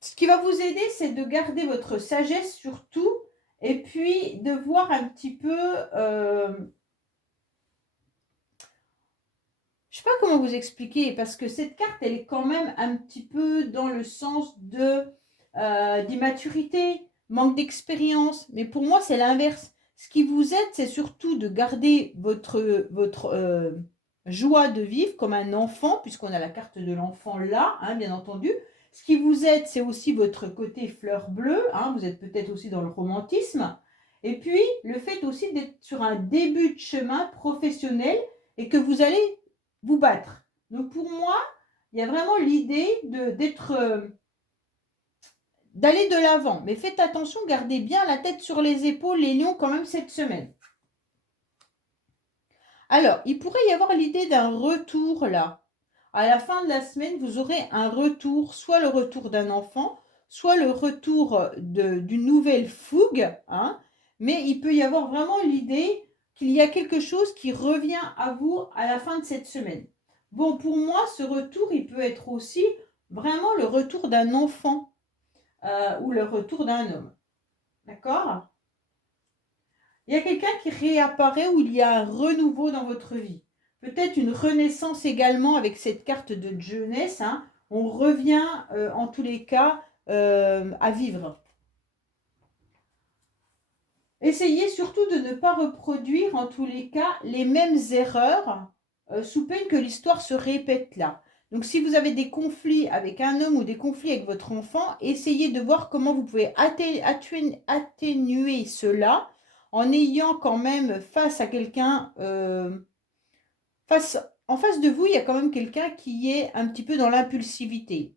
Ce qui va vous aider, c'est de garder votre sagesse surtout et puis de voir un petit peu... je ne sais pas comment vous expliquer parce que cette carte, elle est quand même un petit peu dans le sens de d'immaturité, manque d'expérience. Mais pour moi, c'est l'inverse. Ce qui vous aide, c'est surtout de garder votre joie de vivre comme un enfant, puisqu'on a la carte de l'enfant là, hein, bien entendu. Ce qui vous aide, c'est aussi votre côté fleur bleue. Hein, vous êtes peut-être aussi dans le romantisme. Et puis, le fait aussi d'être sur un début de chemin professionnel et que vous allez vous battre. Donc, pour moi, il y a vraiment l'idée d'aller de l'avant. Mais faites attention, gardez bien la tête sur les épaules, les lions, quand même, cette semaine. Alors, il pourrait y avoir l'idée d'un retour là. À la fin de la semaine, vous aurez un retour, soit le retour d'un enfant, soit le retour d'une nouvelle fougue. Hein, mais il peut y avoir vraiment l'idée qu'il y a quelque chose qui revient à vous à la fin de cette semaine. Bon, pour moi, ce retour, il peut être aussi vraiment le retour d'un enfant ou le retour d'un homme. D'accord? Il y a quelqu'un qui réapparaît ou il y a un renouveau dans votre vie. Peut-être une renaissance également avec cette carte de jeunesse. Hein. On revient en tous les cas à vivre. Essayez surtout de ne pas reproduire en tous les cas les mêmes erreurs sous peine que l'histoire se répète là. Donc si vous avez des conflits avec un homme ou des conflits avec votre enfant, essayez de voir comment vous pouvez atténuer cela en ayant quand même face à quelqu'un, en face de vous, il y a quand même quelqu'un qui est un petit peu dans l'impulsivité.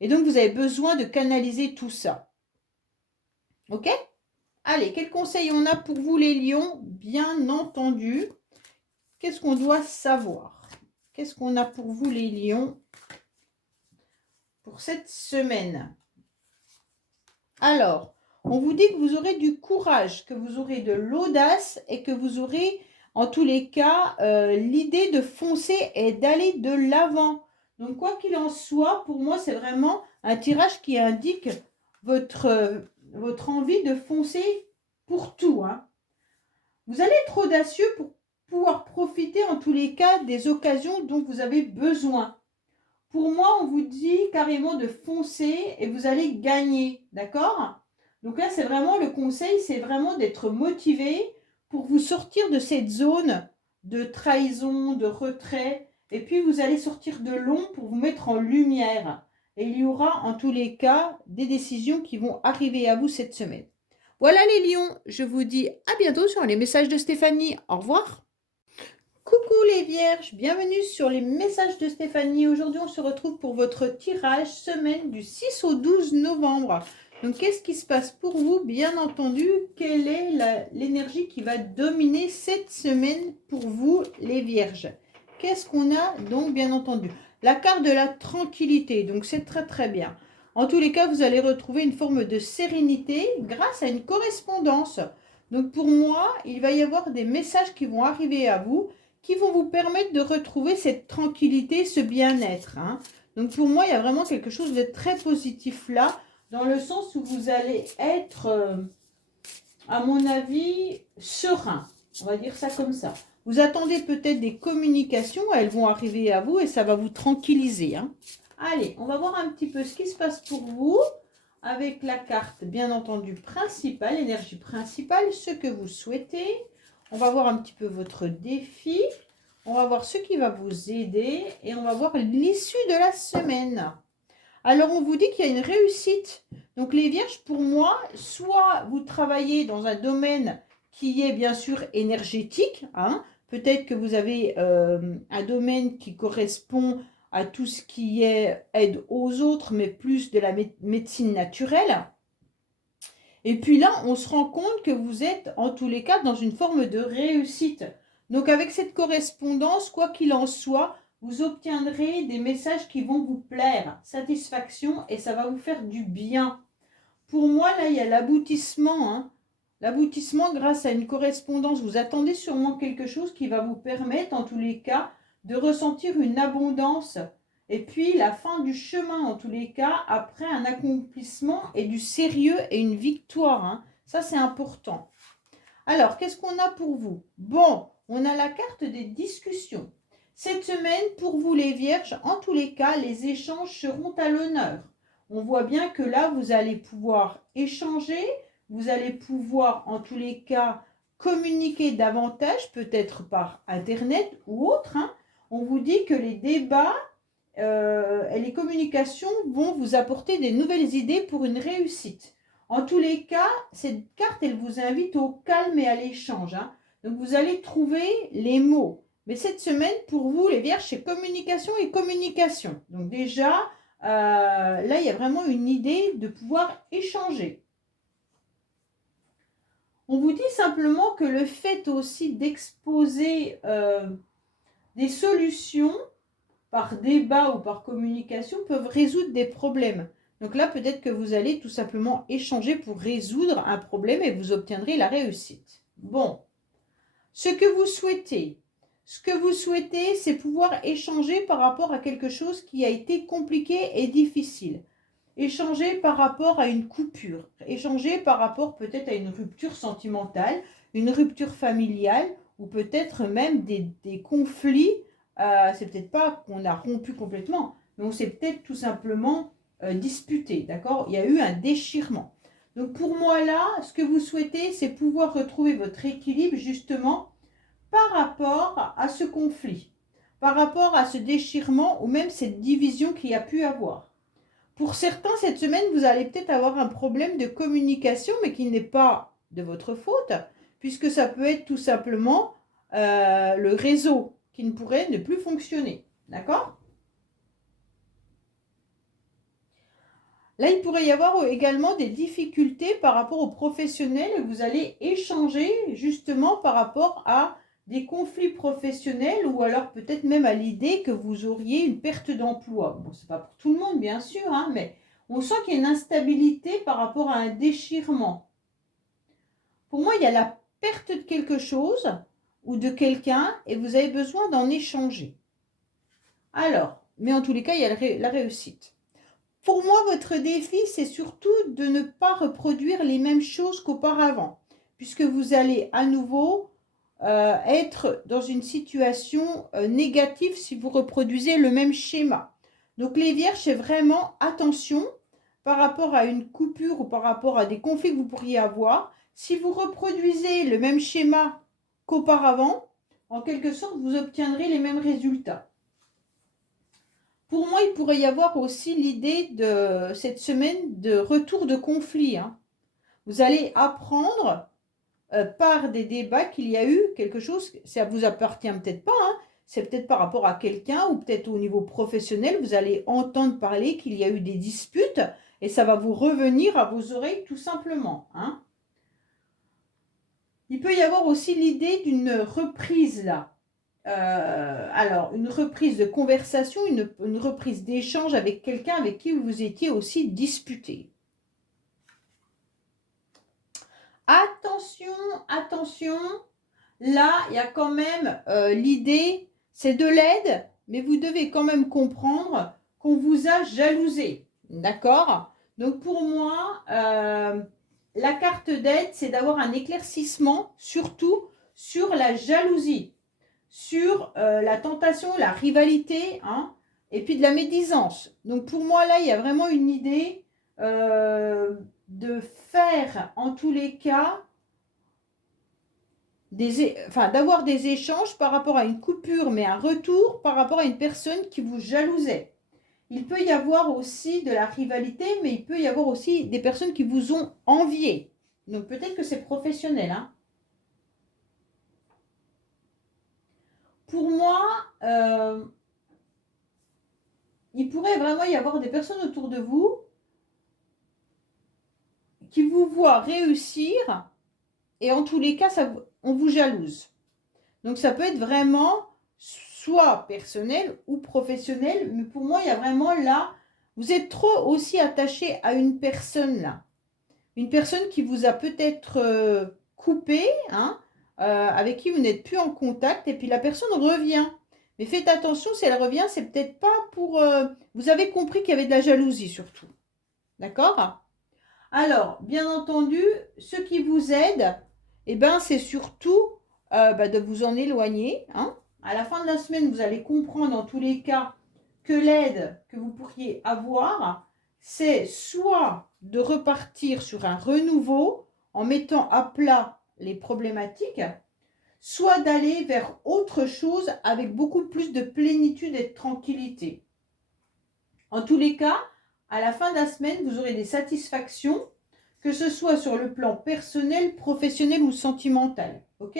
Et donc vous avez besoin de canaliser tout ça. Ok ? Allez, quel conseil on a pour vous les lions? Bien entendu, qu'est-ce qu'on doit savoir? Qu'est-ce qu'on a pour vous les lions pour cette semaine? Alors, on vous dit que vous aurez du courage, que vous aurez de l'audace et que vous aurez en tous les cas l'idée de foncer et d'aller de l'avant. Donc quoi qu'il en soit, pour moi c'est vraiment un tirage qui indique votre envie de foncer pour tout. Hein. Vous allez être audacieux pour pouvoir profiter en tous les cas des occasions dont vous avez besoin. Pour moi, on vous dit carrément de foncer et vous allez gagner, d'accord? Donc là, c'est vraiment le conseil, c'est vraiment d'être motivé pour vous sortir de cette zone de trahison, de retrait. Et puis, vous allez sortir de l'ombre pour vous mettre en lumière. Et il y aura en tous les cas des décisions qui vont arriver à vous cette semaine. Voilà les lions, je vous dis à bientôt sur les messages de Stéphanie. Au revoir. Coucou les vierges, bienvenue sur les messages de Stéphanie. Aujourd'hui, on se retrouve pour votre tirage semaine du 6 au 12 novembre. Donc, qu'est-ce qui se passe pour vous? Bien entendu, quelle est l'énergie qui va dominer cette semaine pour vous les vierges? Qu'est-ce qu'on a donc, bien entendu? La carte de la tranquillité, donc c'est très très bien. En tous les cas, vous allez retrouver une forme de sérénité grâce à une correspondance. Donc, pour moi, il va y avoir des messages qui vont arriver à vous qui vont vous permettre de retrouver cette tranquillité, ce bien-être. Hein. Donc pour moi, il y a vraiment quelque chose de très positif là, dans le sens où vous allez être, à mon avis, serein. On va dire ça comme ça. Vous attendez peut-être des communications, elles vont arriver à vous et ça va vous tranquilliser. Hein. Allez, on va voir un petit peu ce qui se passe pour vous avec la carte, bien entendu, principale, énergie principale, ce que vous souhaitez. On va voir un petit peu votre défi. On va voir ce qui va vous aider. Et on va voir l'issue de la semaine. Alors, on vous dit qu'il y a une réussite. Donc, les vierges, pour moi, soit vous travaillez dans un domaine qui est bien sûr énergétique. Hein. Peut-être que vous avez un domaine qui correspond à tout ce qui est aide aux autres, mais plus de la médecine naturelle. Et puis là, on se rend compte que vous êtes en tous les cas dans une forme de réussite. Donc avec cette correspondance, quoi qu'il en soit, vous obtiendrez des messages qui vont vous plaire, satisfaction, et ça va vous faire du bien. Pour moi, là, il y a l'aboutissement. Hein. L'aboutissement grâce à une correspondance. Vous attendez sûrement quelque chose qui va vous permettre, en tous les cas, de ressentir une abondance et puis la fin du chemin en tous les cas après un accomplissement et du sérieux et une victoire, hein. Ça, c'est important. Alors, qu'est-ce qu'on a pour vous? Bon, on a la carte des discussions. Cette semaine, pour vous les vierges, en tous les cas, les échanges seront à l'honneur. On voit bien que là, vous allez pouvoir échanger, vous allez pouvoir, en tous les cas, communiquer davantage, peut-être par Internet ou autre, hein. On vous dit que les débats et les communications vont vous apporter des nouvelles idées pour une réussite. En tous les cas, cette carte, elle vous invite au calme et à l'échange, hein. Donc, vous allez trouver les mots. Mais cette semaine, pour vous, les vierges, c'est communication et communication. Donc déjà, là, il y a vraiment une idée de pouvoir échanger. On vous dit simplement que le fait aussi d'exposer des solutions par débat ou par communication peuvent résoudre des problèmes. Donc là, peut-être que vous allez tout simplement échanger pour résoudre un problème et vous obtiendrez la réussite. Bon, ce que vous souhaitez, c'est pouvoir échanger par rapport à quelque chose qui a été compliqué et difficile. Échanger par rapport à une coupure, échanger par rapport peut-être à une rupture sentimentale, une rupture familiale ou peut-être même des conflits. C'est peut-être pas qu'on a rompu complètement, mais on s'est peut-être tout simplement disputé, d'accord? Il y a eu un déchirement. Donc pour moi là, ce que vous souhaitez, c'est pouvoir retrouver votre équilibre justement par rapport à ce conflit, par rapport à ce déchirement ou même cette division qu'il y a pu avoir. Pour certains, cette semaine, vous allez peut-être avoir un problème de communication, mais qui n'est pas de votre faute, puisque ça peut être tout simplement le réseau qui ne pourrait ne plus fonctionner. D'accord? Là, il pourrait y avoir également des difficultés par rapport aux professionnels et vous allez échanger justement par rapport à des conflits professionnels ou alors peut-être même à l'idée que vous auriez une perte d'emploi. Bon, c'est pas pour tout le monde, bien sûr, hein, mais on sent qu'il y a une instabilité par rapport à un déchirement. Pour moi, il y a la perte de quelque chose ou de quelqu'un et vous avez besoin d'en échanger. Alors, mais en tous les cas, il y a la réussite. Pour moi, votre défi, c'est surtout de ne pas reproduire les mêmes choses qu'auparavant, puisque vous allez à nouveau être dans une situation négative si vous reproduisez le même schéma. Donc les vierges, c'est vraiment attention par rapport à une coupure ou par rapport à des conflits que vous pourriez avoir. Si vous reproduisez le même schéma qu'auparavant, en quelque sorte, vous obtiendrez les mêmes résultats. Pour moi, il pourrait y avoir aussi l'idée de cette semaine de retour de conflit, hein. Vous allez apprendre par des débats qu'il y a eu quelque chose, ça ne vous appartient peut-être pas, hein, c'est peut-être par rapport à quelqu'un ou peut-être au niveau professionnel, vous allez entendre parler qu'il y a eu des disputes et ça va vous revenir à vos oreilles tout simplement, hein. Il peut y avoir aussi l'idée d'une reprise là. Alors, une reprise de conversation, une reprise d'échange avec quelqu'un avec qui vous étiez aussi disputé. Attention, attention, là, il y a quand même l'idée, c'est de l'aide, mais vous devez quand même comprendre qu'on vous a jalousé, d'accord? Donc pour moi, la carte d'aide, c'est d'avoir un éclaircissement, surtout sur la jalousie, sur la tentation, la rivalité, hein, et puis de la médisance. Donc pour moi, là, il y a vraiment une idée de faire, en tous les cas, d'avoir des échanges par rapport à une coupure, mais un retour par rapport à une personne qui vous jalousait. Il peut y avoir aussi de la rivalité, mais il peut y avoir aussi des personnes qui vous ont envié. Donc peut-être que c'est professionnel, hein. Pour moi, il pourrait vraiment y avoir des personnes autour de vous qui vous voient réussir et en tous les cas, on vous jalouse. Donc ça peut être vraiment soit personnel ou professionnel, mais pour moi, il y a vraiment là, vous êtes trop aussi attaché à une personne là. Une personne qui vous a peut-être coupé, hein, avec qui vous n'êtes plus en contact, et puis la personne revient. Mais faites attention, si elle revient, c'est peut-être pas pour... vous avez compris qu'il y avait de la jalousie surtout. D'accord? Alors, bien entendu, ce qui vous aide, eh ben, c'est surtout de vous en éloigner. Hein. À la fin de la semaine, vous allez comprendre en tous les cas que l'aide que vous pourriez avoir, c'est soit de repartir sur un renouveau en mettant à plat les problématiques, soit d'aller vers autre chose avec beaucoup plus de plénitude et de tranquillité. En tous les cas, à la fin de la semaine, vous aurez des satisfactions, que ce soit sur le plan personnel, professionnel ou sentimental. Ok?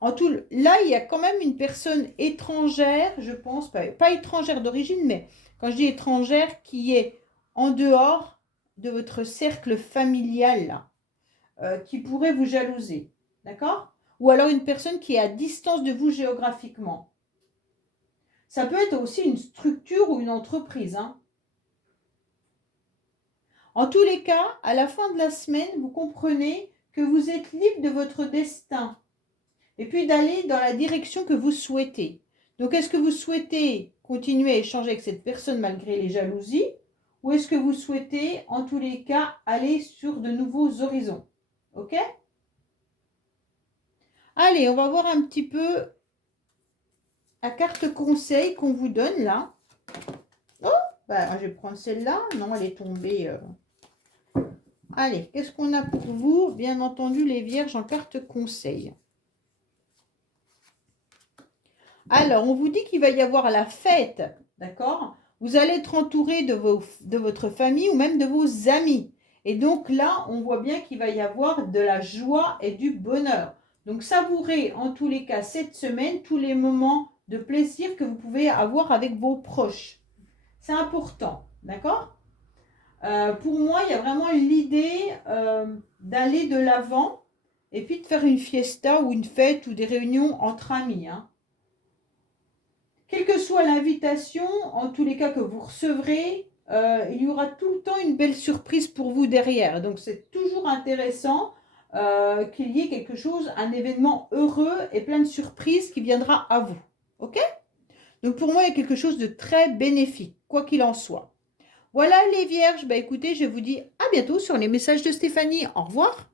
Là, il y a quand même une personne étrangère, je pense, pas étrangère d'origine, mais quand je dis étrangère, qui est en dehors de votre cercle familial, là, qui pourrait vous jalouser. D'accord? Ou alors une personne qui est à distance de vous géographiquement. Ça peut être aussi une structure ou une entreprise. Hein. En tous les cas, à la fin de la semaine, vous comprenez que vous êtes libre de votre destin et puis d'aller dans la direction que vous souhaitez. Donc, est-ce que vous souhaitez continuer à échanger avec cette personne malgré les jalousies ou est-ce que vous souhaitez, en tous les cas, aller sur de nouveaux horizons? Ok? Allez, on va voir un petit peu la carte conseil qu'on vous donne là. Oh, je vais prendre celle-là. Non, elle est tombée. Allez, qu'est-ce qu'on a pour vous? Bien entendu, les vierges en carte conseil. Alors, on vous dit qu'il va y avoir la fête, d'accord? Vous allez être entouré de votre famille ou même de vos amis. Et donc là, on voit bien qu'il va y avoir de la joie et du bonheur. Donc, savourez en tous les cas cette semaine tous les moments de plaisir que vous pouvez avoir avec vos proches. C'est important, d'accord? Pour moi, il y a vraiment l'idée d'aller de l'avant et puis de faire une fiesta ou une fête ou des réunions entre amis. Hein. Quelle que soit l'invitation, en tous les cas que vous recevrez, il y aura tout le temps une belle surprise pour vous derrière. Donc c'est toujours intéressant qu'il y ait quelque chose, un événement heureux et plein de surprises qui viendra à vous. Ok? Donc pour moi, il y a quelque chose de très bénéfique, quoi qu'il en soit. Voilà les vierges, écoutez, je vous dis à bientôt sur les messages de Stéphanie. Au revoir.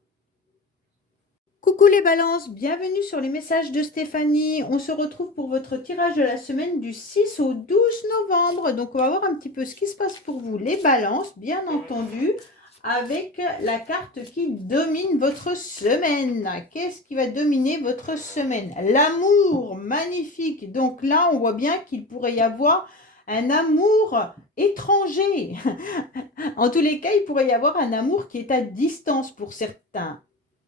Coucou les balances, bienvenue sur les messages de Stéphanie. On se retrouve pour votre tirage de la semaine du 6 au 12 novembre. Donc on va voir un petit peu ce qui se passe pour vous les balances, bien entendu, avec la carte qui domine votre semaine. Qu'est-ce qui va dominer votre semaine? L'amour, magnifique. Donc là, on voit bien qu'il pourrait y avoir un amour étranger. En tous les cas, il pourrait y avoir un amour qui est à distance pour certains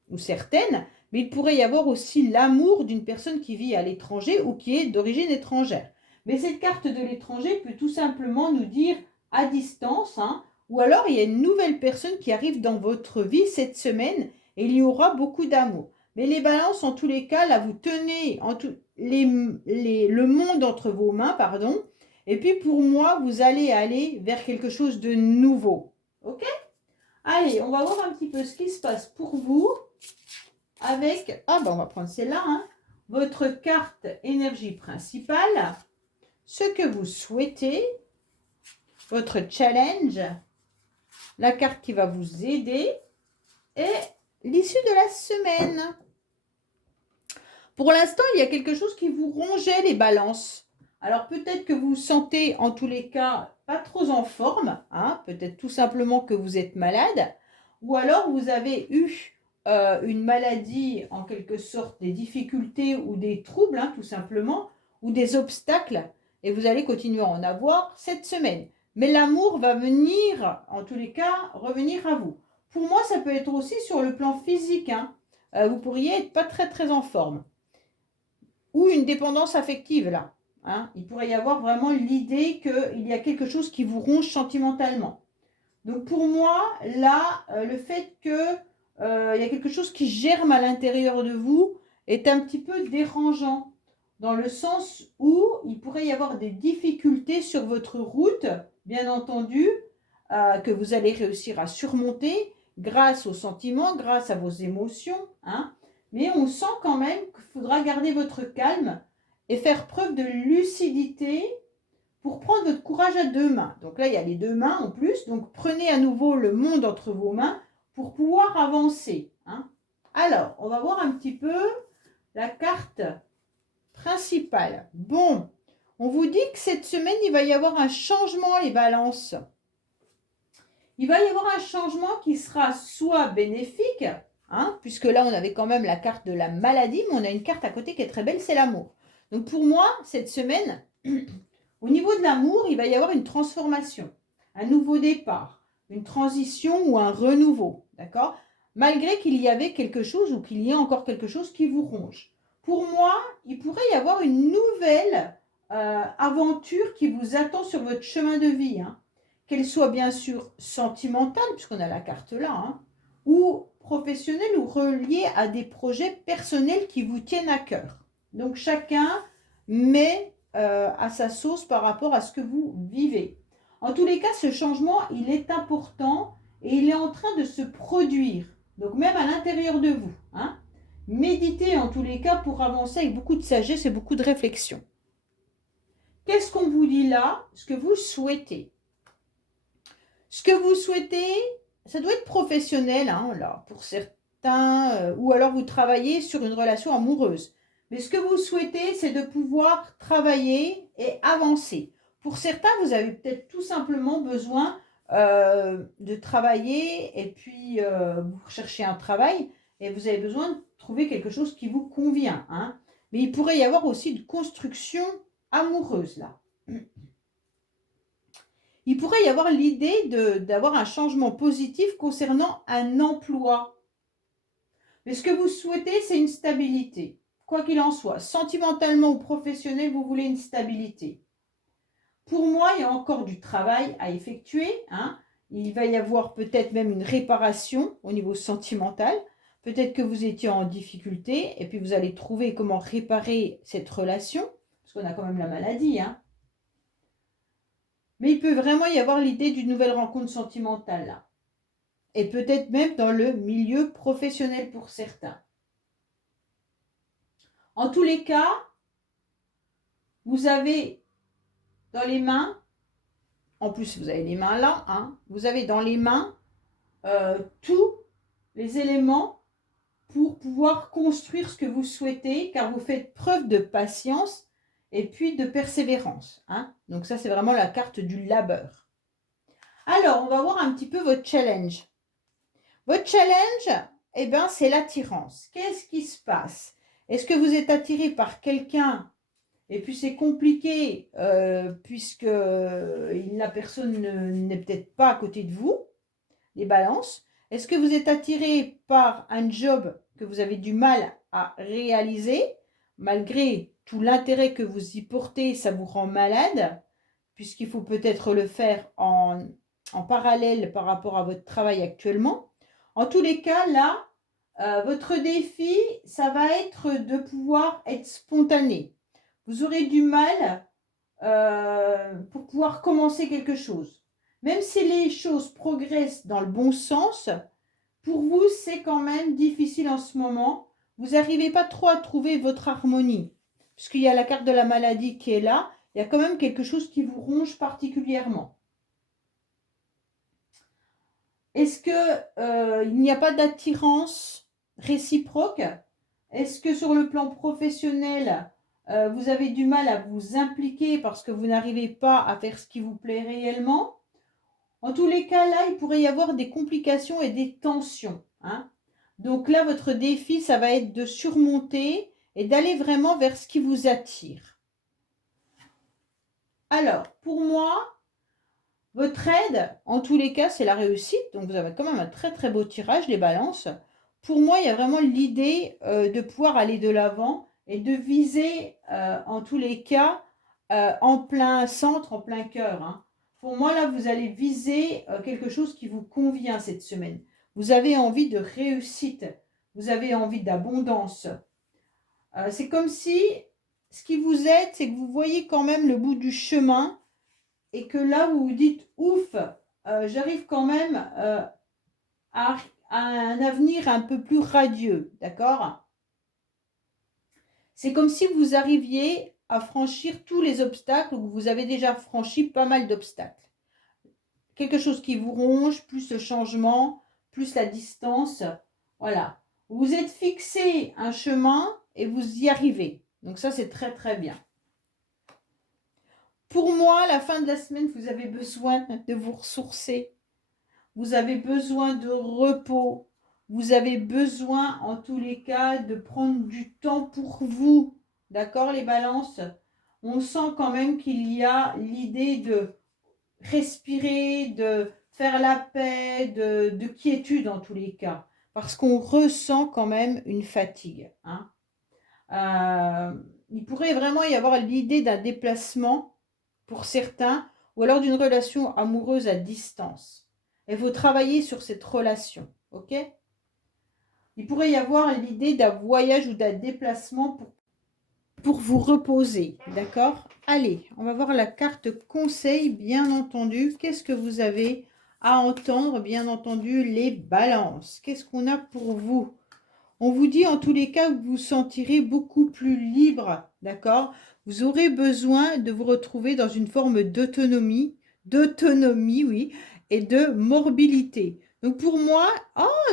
ou certaines, mais il pourrait y avoir aussi l'amour d'une personne qui vit à l'étranger ou qui est d'origine étrangère. Mais cette carte de l'étranger peut tout simplement nous dire à distance, hein, ou alors il y a une nouvelle personne qui arrive dans votre vie cette semaine et il y aura beaucoup d'amour. Mais les balances, en tous les cas, là, vous tenez le monde entre vos mains, pardon, et puis pour moi, vous allez aller vers quelque chose de nouveau. Ok? Allez, on va voir un petit peu ce qui se passe pour vous avec, on va prendre celle-là, hein, votre carte énergie principale, ce que vous souhaitez, votre challenge, la carte qui va vous aider et l'issue de la semaine. Pour l'instant, il y a quelque chose qui vous rongeait les balances. Alors peut-être que vous vous sentez en tous les cas pas trop en forme, hein, peut-être tout simplement que vous êtes malade, ou alors vous avez eu une maladie, en quelque sorte des difficultés ou des troubles, hein, tout simplement, ou des obstacles, et vous allez continuer à en avoir cette semaine. Mais l'amour va venir, en tous les cas, revenir à vous. Pour moi, ça peut être aussi sur le plan physique. Hein. Vous pourriez être pas très très en forme. Ou une dépendance affective, là. Hein. Il pourrait y avoir vraiment l'idée qu'il y a quelque chose qui vous ronge sentimentalement. Donc pour moi, là, le fait que il y a quelque chose qui germe à l'intérieur de vous est un petit peu dérangeant, dans le sens où il pourrait y avoir des difficultés sur votre route, bien entendu, que vous allez réussir à surmonter grâce aux sentiments, grâce à vos émotions, hein. Mais on sent quand même qu'il faudra garder votre calme et faire preuve de lucidité pour prendre votre courage à deux mains. Donc là, il y a les deux mains en plus. Donc prenez à nouveau le monde entre vos mains pour pouvoir avancer. Hein. Alors, on va voir un petit peu la carte principale. Bon, on vous dit que cette semaine, il va y avoir un changement, les balances. Il va y avoir un changement qui sera soit bénéfique, hein, puisque là, on avait quand même la carte de la maladie, mais on a une carte à côté qui est très belle, c'est l'amour. Donc pour moi, cette semaine, au niveau de l'amour, il va y avoir une transformation, un nouveau départ, une transition ou un renouveau, d'accord? Malgré qu'il y avait quelque chose ou qu'il y ait encore quelque chose qui vous ronge. Pour moi, il pourrait y avoir une nouvelle aventure qui vous attend sur votre chemin de vie, hein. Qu'elle soit bien sûr sentimentale, puisqu'on a la carte là, hein, ou professionnelle ou reliée à des projets personnels qui vous tiennent à cœur. Donc chacun met à sa sauce par rapport à ce que vous vivez. En tous les cas, ce changement, il est important et il est en train de se produire. Donc même à l'intérieur de vous. Hein. Méditez en tous les cas pour avancer avec beaucoup de sagesse et beaucoup de réflexion. Qu'est-ce qu'on vous dit là? Ce que vous souhaitez. Ce que vous souhaitez, ça doit être professionnel, hein, là, pour certains, ou alors vous travaillez sur une relation amoureuse. Mais ce que vous souhaitez, c'est de pouvoir travailler et avancer. Pour certains, vous avez peut-être tout simplement besoin de travailler et puis vous recherchez un travail et vous avez besoin de trouver quelque chose qui vous convient. Hein. Mais il pourrait y avoir aussi une construction amoureuse là. Il pourrait y avoir l'idée d'avoir un changement positif concernant un emploi. Mais ce que vous souhaitez, c'est une stabilité. Quoi qu'il en soit, sentimentalement ou professionnel, vous voulez une stabilité. Pour moi, il y a encore du travail à effectuer. Hein. Il va y avoir peut-être même une réparation au niveau sentimental. Peut-être que vous étiez en difficulté et puis vous allez trouver comment réparer cette relation. Parce qu'on a quand même la maladie. Hein. Mais il peut vraiment y avoir l'idée d'une nouvelle rencontre sentimentale là. Et peut-être même dans le milieu professionnel pour certains. En tous les cas, vous avez dans les mains, en plus vous avez les mains là, hein, vous avez dans les mains tous les éléments pour pouvoir construire ce que vous souhaitez, car vous faites preuve de patience et puis de persévérance. Hein. Donc ça, c'est vraiment la carte du labeur. Alors, on va voir un petit peu votre challenge. Votre challenge, eh ben, c'est l'attirance. Qu'est-ce qui se passe? Est-ce que vous êtes attiré par quelqu'un et puis c'est compliqué puisque la personne n'est peut-être pas à côté de vous, les balances. Est-ce que vous êtes attiré par un job que vous avez du mal à réaliser, malgré tout l'intérêt que vous y portez, ça vous rend malade, puisqu'il faut peut-être le faire en parallèle par rapport à votre travail actuellement. En tous les cas, là, votre défi, ça va être de pouvoir être spontané. Vous aurez du mal pour pouvoir commencer quelque chose. Même si les choses progressent dans le bon sens, pour vous, c'est quand même difficile en ce moment. Vous n'arrivez pas trop à trouver votre harmonie. Puisqu'il y a la carte de la maladie qui est là, il y a quand même quelque chose qui vous ronge particulièrement. Est-ce qu'il n'y a pas d'attirance réciproque? Est-ce que sur le plan professionnel, vous avez du mal à vous impliquer parce que vous n'arrivez pas à faire ce qui vous plaît réellement? En tous les cas, là, il pourrait y avoir des complications et des tensions. Hein. Donc là, votre défi, ça va être de surmonter et d'aller vraiment vers ce qui vous attire. Alors, pour moi, votre aide, en tous les cas, c'est la réussite. Donc, vous avez quand même un très, très beau tirage, les balances. Pour moi, il y a vraiment l'idée de pouvoir aller de l'avant et de viser, en tous les cas, en plein centre, en plein cœur. Hein. Pour moi, là, vous allez viser quelque chose qui vous convient cette semaine. Vous avez envie de réussite. Vous avez envie d'abondance. C'est comme si ce qui vous aide, c'est que vous voyez quand même le bout du chemin et que là, vous vous dites, ouf, j'arrive quand même à un avenir un peu plus radieux, d'accord? C'est comme si vous arriviez à franchir tous les obstacles ou vous avez déjà franchi pas mal d'obstacles. Quelque chose qui vous ronge, plus le changement, plus la distance. Voilà. Vous êtes fixé un chemin et vous y arrivez. Donc ça, c'est très très bien. Pour moi, la fin de la semaine, vous avez besoin de vous ressourcer. Vous avez besoin de repos. Vous avez besoin, en tous les cas, de prendre du temps pour vous. D'accord, les balances? On sent quand même qu'il y a l'idée de respirer, de faire la paix, de quiétude en tous les cas. Parce qu'on ressent quand même une fatigue. Hein. Il pourrait vraiment y avoir l'idée d'un déplacement pour certains, ou alors d'une relation amoureuse à distance. Il faut travailler sur cette relation, ok? Il pourrait y avoir l'idée d'un voyage ou d'un déplacement pour vous reposer, d'accord? Allez, on va voir la carte conseil, bien entendu. Qu'est-ce que vous avez à entendre, bien entendu, les balances? Qu'est-ce qu'on a pour vous? On vous dit en tous les cas que vous vous sentirez beaucoup plus libre, d'accord? Vous aurez besoin de vous retrouver dans une forme d'autonomie, oui, et de mobilité. Donc pour moi,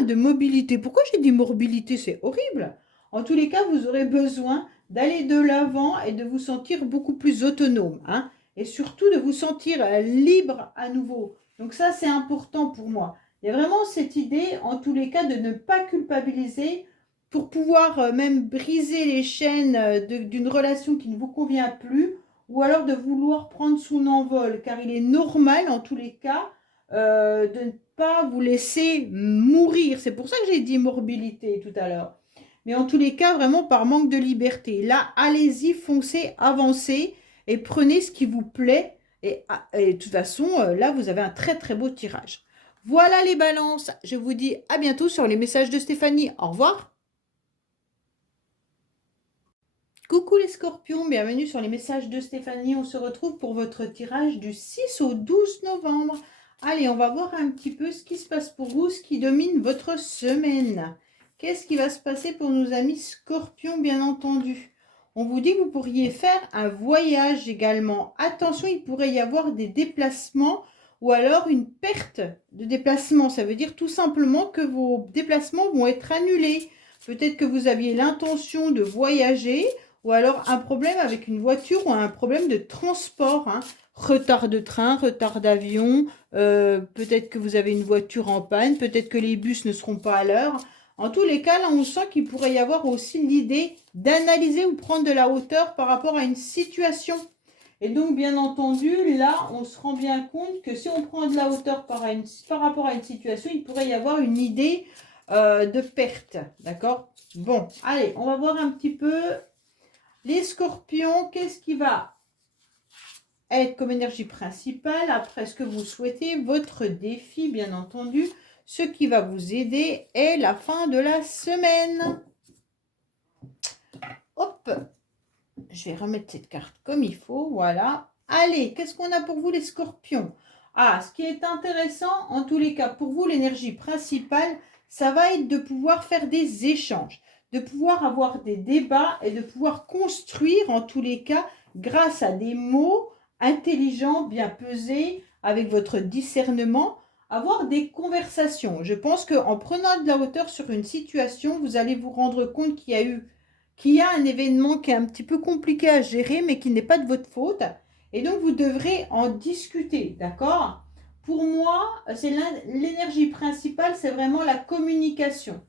de mobilité. Pourquoi j'ai dit mobilité? C'est horrible. En tous les cas, vous aurez besoin d'aller de l'avant et de vous sentir beaucoup plus autonome, hein, et surtout de vous sentir libre à nouveau. Donc ça, c'est important pour moi. Il y a vraiment cette idée, en tous les cas, de ne pas culpabiliser pour pouvoir même briser les chaînes d'une relation qui ne vous convient plus, ou alors de vouloir prendre son envol, car il est normal en tous les cas de ne pas vous laisser mourir. C'est pour ça que j'ai dit mobilité tout à l'heure. Mais en tous les cas, vraiment par manque de liberté. Là, allez-y, foncez, avancez et prenez ce qui vous plaît. Et de toute façon, là, vous avez un très très beau tirage. Voilà les balances. Je vous dis à bientôt sur les messages de Stéphanie. Au revoir. Coucou les scorpions, bienvenue sur les messages de Stéphanie. On se retrouve pour votre tirage du 6 au 12 novembre. Allez, on va voir un petit peu ce qui se passe pour vous, ce qui domine votre semaine. Qu'est-ce qui va se passer pour nos amis scorpions, bien entendu? On vous dit que vous pourriez faire un voyage également. Attention, il pourrait y avoir des déplacements ou alors une perte de déplacement. Ça veut dire tout simplement que vos déplacements vont être annulés. Peut-être que vous aviez l'intention de voyager, ou alors un problème avec une voiture ou un problème de transport, hein. Retard de train, retard d'avion, peut-être que vous avez une voiture en panne, peut-être que les bus ne seront pas à l'heure. En tous les cas, là, on sent qu'il pourrait y avoir aussi l'idée d'analyser ou prendre de la hauteur par rapport à une situation. Et donc, bien entendu, là, on se rend bien compte que si on prend de la hauteur par rapport à une situation, il pourrait y avoir une idée de perte, d'accord? Bon, allez, on va voir un petit peu les scorpions, qu'est-ce qui va être comme énergie principale après ce que vous souhaitez, votre défi, bien entendu. Ce qui va vous aider est la fin de la semaine. Hop, je vais remettre cette carte comme il faut, voilà. Allez, qu'est-ce qu'on a pour vous les scorpions? Ce qui est intéressant, en tous les cas, pour vous, l'énergie principale, ça va être de pouvoir faire des échanges, de pouvoir avoir des débats et de pouvoir construire, en tous les cas, grâce à des mots intelligents, bien pesés, avec votre discernement, avoir des conversations. Je pense qu'en prenant de la hauteur sur une situation, vous allez vous rendre compte qu'il y a un événement qui est un petit peu compliqué à gérer, mais qui n'est pas de votre faute. Et donc, vous devrez en discuter, d'accord? Pour moi, c'est l'énergie principale, c'est vraiment la communication.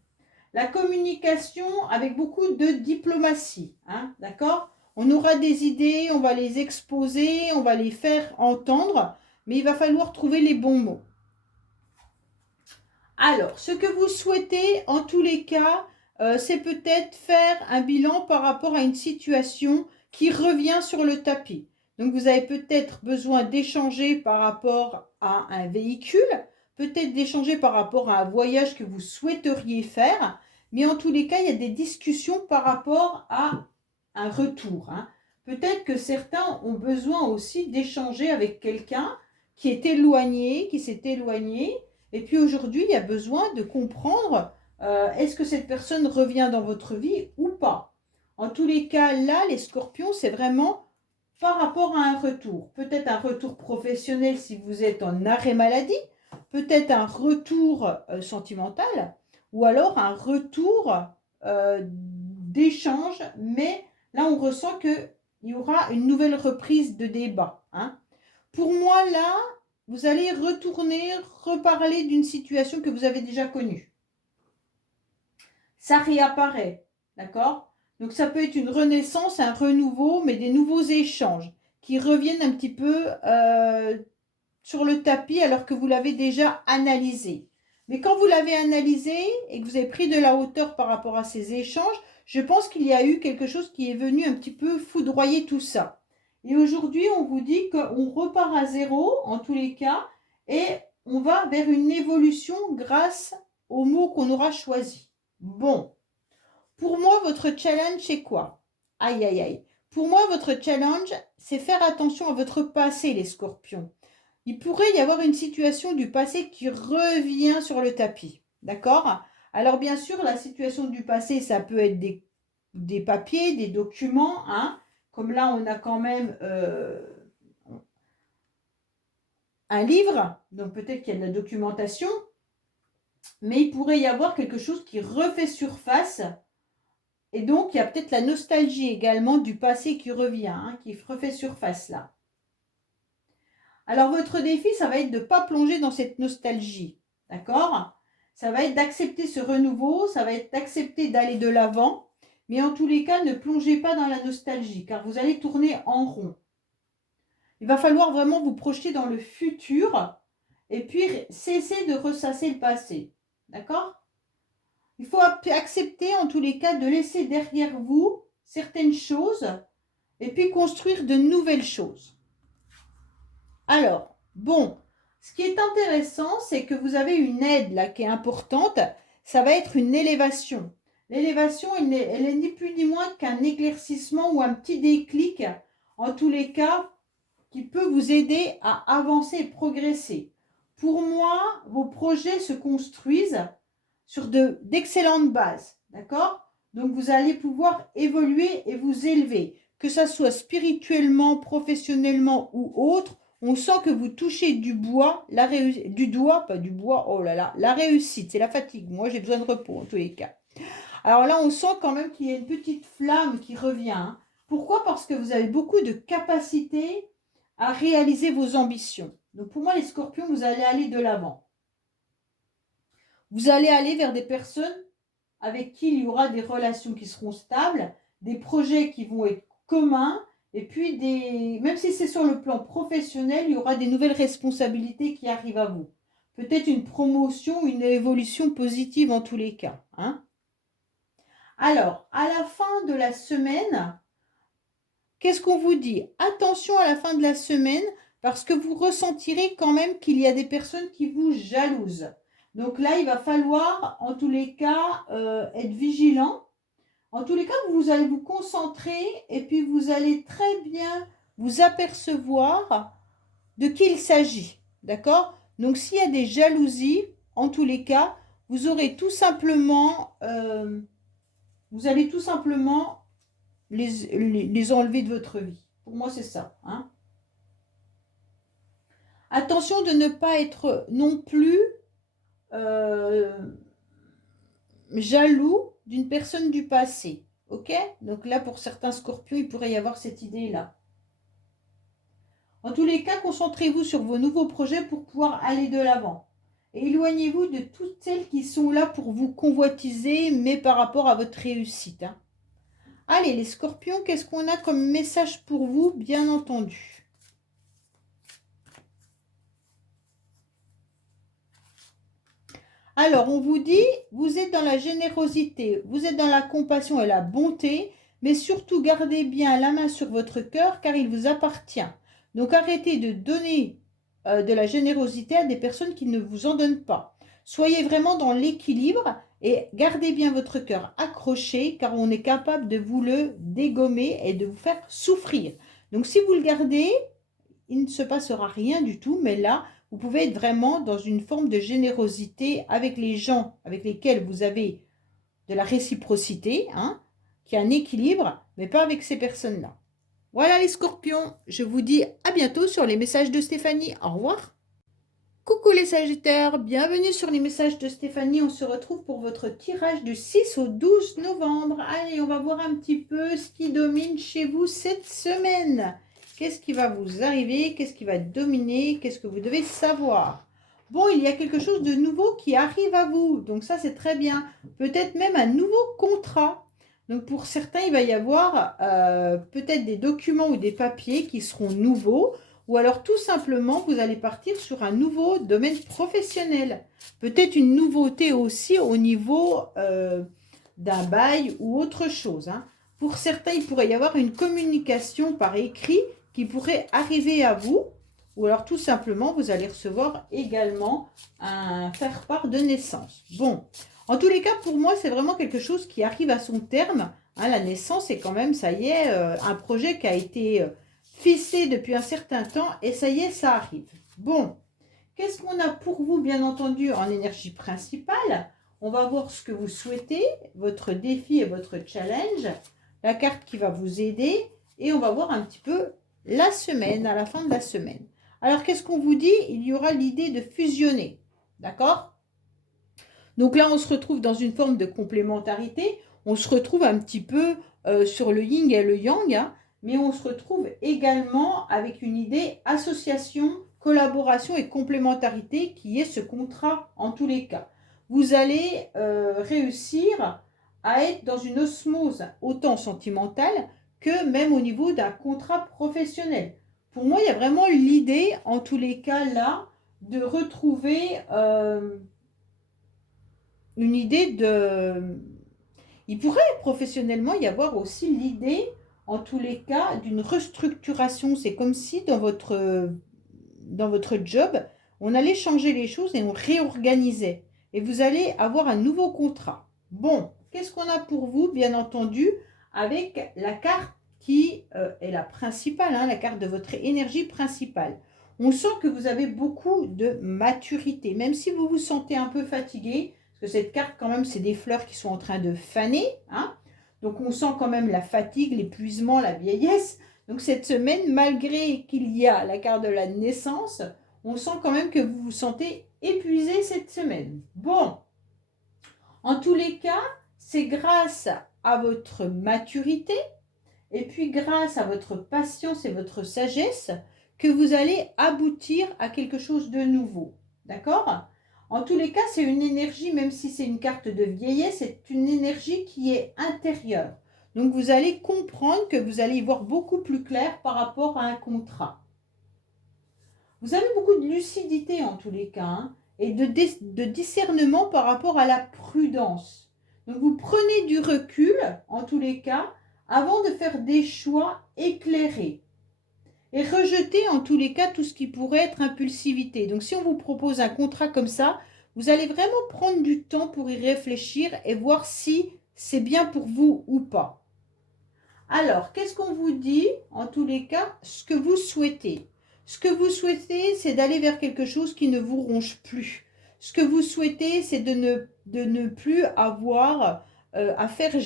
La communication avec beaucoup de diplomatie, hein, d'accord? On aura des idées, on va les exposer, on va les faire entendre, mais il va falloir trouver les bons mots. Alors, ce que vous souhaitez, en tous les cas, c'est peut-être faire un bilan par rapport à une situation qui revient sur le tapis. Donc, vous avez peut-être besoin d'échanger par rapport à un véhicule, peut-être d'échanger par rapport à un voyage que vous souhaiteriez faire, mais en tous les cas, il y a des discussions par rapport à un retour, hein. Peut-être que certains ont besoin aussi d'échanger avec quelqu'un qui est éloigné, qui s'est éloigné, et puis aujourd'hui, il y a besoin de comprendre est-ce que cette personne revient dans votre vie ou pas. En tous les cas, là, les scorpions, c'est vraiment par rapport à un retour. Peut-être un retour professionnel si vous êtes en arrêt maladie, peut-être un retour sentimental, ou alors un retour d'échange, mais là, on ressent qu'il y aura une nouvelle reprise de débat. Hein. Pour moi, là, vous allez retourner, reparler d'une situation que vous avez déjà connue. Ça réapparaît, d'accord? Donc ça peut être une renaissance, un renouveau, mais des nouveaux échanges qui reviennent un petit peu sur le tapis alors que vous l'avez déjà analysé. Mais quand vous l'avez analysé et que vous avez pris de la hauteur par rapport à ces échanges, je pense qu'il y a eu quelque chose qui est venu un petit peu foudroyer tout ça. Et aujourd'hui, on vous dit qu'on repart à zéro, en tous les cas, et on va vers une évolution grâce aux mots qu'on aura choisis. Bon, pour moi, votre challenge, c'est quoi? Aïe, aïe, aïe. Pour moi, votre challenge, c'est faire attention à votre passé, les scorpions. Il pourrait y avoir une situation du passé qui revient sur le tapis. D'accord? Alors, bien sûr, la situation du passé, ça peut être des papiers, des documents. Hein, comme là, on a quand même un livre. Donc, peut-être qu'il y a de la documentation. Mais il pourrait y avoir quelque chose qui refait surface. Et donc, il y a peut-être la nostalgie également du passé qui revient, hein, qui refait surface là. Alors, votre défi, ça va être de ne pas plonger dans cette nostalgie. D'accord? Ça va être d'accepter ce renouveau, ça va être d'accepter d'aller de l'avant. Mais en tous les cas, ne plongez pas dans la nostalgie, car vous allez tourner en rond. Il va falloir vraiment vous projeter dans le futur et puis cesser de ressasser le passé. D'accord? Il faut accepter en tous les cas de laisser derrière vous certaines choses et puis construire de nouvelles choses. Alors, bon, ce qui est intéressant, c'est que vous avez une aide là qui est importante. Ça va être une élévation. L'élévation, elle est ni plus ni moins qu'un éclaircissement ou un petit déclic, en tous les cas, qui peut vous aider à avancer et progresser. Pour moi, vos projets se construisent sur d'excellentes bases, d'accord? Donc, vous allez pouvoir évoluer et vous élever, que ça soit spirituellement, professionnellement ou autre. On sent que vous touchez du bois, du doigt, pas du bois, oh là là, la réussite, c'est la fatigue. Moi, j'ai besoin de repos en tous les cas. Alors là, on sent quand même qu'il y a une petite flamme qui revient. Hein. Pourquoi? Parce que vous avez beaucoup de capacité à réaliser vos ambitions. Donc pour moi, les scorpions, vous allez aller de l'avant. Vous allez aller vers des personnes avec qui il y aura des relations qui seront stables, des projets qui vont être communs, et puis même si c'est sur le plan professionnel, il y aura des nouvelles responsabilités qui arrivent à vous. Peut-être une promotion, une évolution positive en tous les cas. Hein. Alors, à la fin de la semaine, qu'est-ce qu'on vous dit? Attention à la fin de la semaine, parce que vous ressentirez quand même qu'il y a des personnes qui vous jalousent. Donc là, il va falloir, en tous les cas, être vigilant. En tous les cas, vous allez vous concentrer et puis vous allez très bien vous apercevoir de qui il s'agit. D'accord? Donc, s'il y a des jalousies, en tous les cas, vous aurez tout simplement, vous allez tout simplement les enlever de votre vie. Pour moi, c'est ça. Hein? Attention de ne pas être non plus jaloux d'une personne du passé. Ok? Donc là, pour certains scorpions, il pourrait y avoir cette idée-là. En tous les cas, concentrez-vous sur vos nouveaux projets pour pouvoir aller de l'avant. Et éloignez-vous de toutes celles qui sont là pour vous convoitiser, mais par rapport à votre réussite. Hein. Allez, les scorpions, qu'est-ce qu'on a comme message pour vous, bien entendu? Alors, on vous dit, vous êtes dans la générosité, vous êtes dans la compassion et la bonté, mais surtout gardez bien la main sur votre cœur car il vous appartient. Donc, arrêtez de donner de la générosité à des personnes qui ne vous en donnent pas. Soyez vraiment dans l'équilibre et gardez bien votre cœur accroché car on est capable de vous le dégommer et de vous faire souffrir. Donc, si vous le gardez, il ne se passera rien du tout, mais là, vous pouvez être vraiment dans une forme de générosité avec les gens avec lesquels vous avez de la réciprocité, hein, qu'il y a un équilibre, mais pas avec ces personnes-là. Voilà les scorpions, je vous dis à bientôt sur les messages de Stéphanie. Au revoir. Coucou les sagittaires, bienvenue sur les messages de Stéphanie. On se retrouve pour votre tirage du 6 au 12 novembre. Allez, on va voir un petit peu ce qui domine chez vous cette semaine. Qu'est-ce qui va vous arriver? Qu'est-ce qui va dominer? Qu'est-ce que vous devez savoir? Bon, il y a quelque chose de nouveau qui arrive à vous. Donc ça, c'est très bien. Peut-être même un nouveau contrat. Donc pour certains, il va y avoir peut-être des documents ou des papiers qui seront nouveaux. Ou alors tout simplement, vous allez partir sur un nouveau domaine professionnel. Peut-être une nouveauté aussi au niveau d'un bail ou autre chose. Hein. Pour certains, il pourrait y avoir une communication par écrit qui pourrait arriver à vous. Ou alors tout simplement, vous allez recevoir également un faire-part de naissance. Bon, en tous les cas, pour moi, c'est vraiment quelque chose qui arrive à son terme. Hein, la naissance, c'est quand même, ça y est, un projet qui a été ficelé depuis un certain temps et ça y est, ça arrive. Bon, qu'est-ce qu'on a pour vous, bien entendu, en énergie principale? On va voir ce que vous souhaitez, votre défi et votre challenge, la carte qui va vous aider et on va voir un petit peu la semaine, à la fin de la semaine. Alors, qu'est-ce qu'on vous dit? Il y aura l'idée de fusionner, d'accord? Donc là, on se retrouve dans une forme de complémentarité. On se retrouve un petit peu sur le yin et le yang, hein, mais on se retrouve également avec une idée association, collaboration et complémentarité qui est ce contrat en tous les cas. Vous allez réussir à être dans une osmose autant sentimentale que même au niveau d'un contrat professionnel. Pour moi, il y a vraiment l'idée, en tous les cas là, de retrouver une idée de... Il pourrait professionnellement y avoir aussi l'idée, en tous les cas, d'une restructuration. C'est comme si dans votre job, on allait changer les choses et on réorganisait. Et vous allez avoir un nouveau contrat. Bon, qu'est-ce qu'on a pour vous, bien entendu, avec la carte qui est la principale, hein, la carte de votre énergie principale. On sent que vous avez beaucoup de maturité, même si vous vous sentez un peu fatigué, parce que cette carte, quand même, c'est des fleurs qui sont en train de faner. Hein, donc, on sent quand même la fatigue, l'épuisement, la vieillesse. Donc, cette semaine, malgré qu'il y a la carte de la naissance, on sent quand même que vous vous sentez épuisé cette semaine. Bon, en tous les cas, c'est grâce à votre maturité et puis grâce à votre patience et votre sagesse que vous allez aboutir à quelque chose de nouveau. D'accord ? En tous les cas, c'est une énergie, même si c'est une carte de vieillesse, c'est une énergie qui est intérieure. Donc, vous allez comprendre que vous allez y voir beaucoup plus clair par rapport à un contrat. Vous avez beaucoup de lucidité en tous les cas, hein, et de discernement par rapport à la prudence. Donc, vous prenez du recul, en tous les cas, avant de faire des choix éclairés. Et rejeter en tous les cas tout ce qui pourrait être impulsivité. Donc si on vous propose un contrat comme ça, vous allez vraiment prendre du temps pour y réfléchir et voir si c'est bien pour vous ou pas. Alors, qu'est-ce qu'on vous dit? En tous les cas, ce que vous souhaitez. Ce que vous souhaitez, c'est d'aller vers quelque chose qui ne vous ronge plus. Ce que vous souhaitez, c'est de ne plus avoir à faire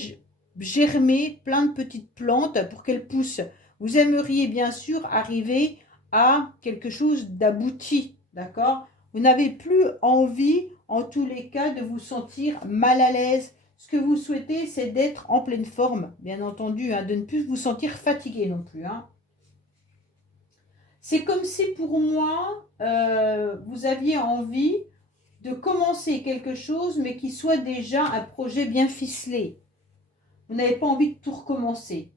germer plein de petites plantes pour qu'elles poussent. Vous aimeriez bien sûr arriver à quelque chose d'abouti, d'accord? Vous n'avez plus envie, en tous les cas, de vous sentir mal à l'aise. Ce que vous souhaitez, c'est d'être en pleine forme, bien entendu, hein, de ne plus vous sentir fatigué non plus. Hein. C'est comme si pour moi, vous aviez envie de commencer quelque chose, mais qui soit déjà un projet bien ficelé. Vous n'avez pas envie de tout recommencer.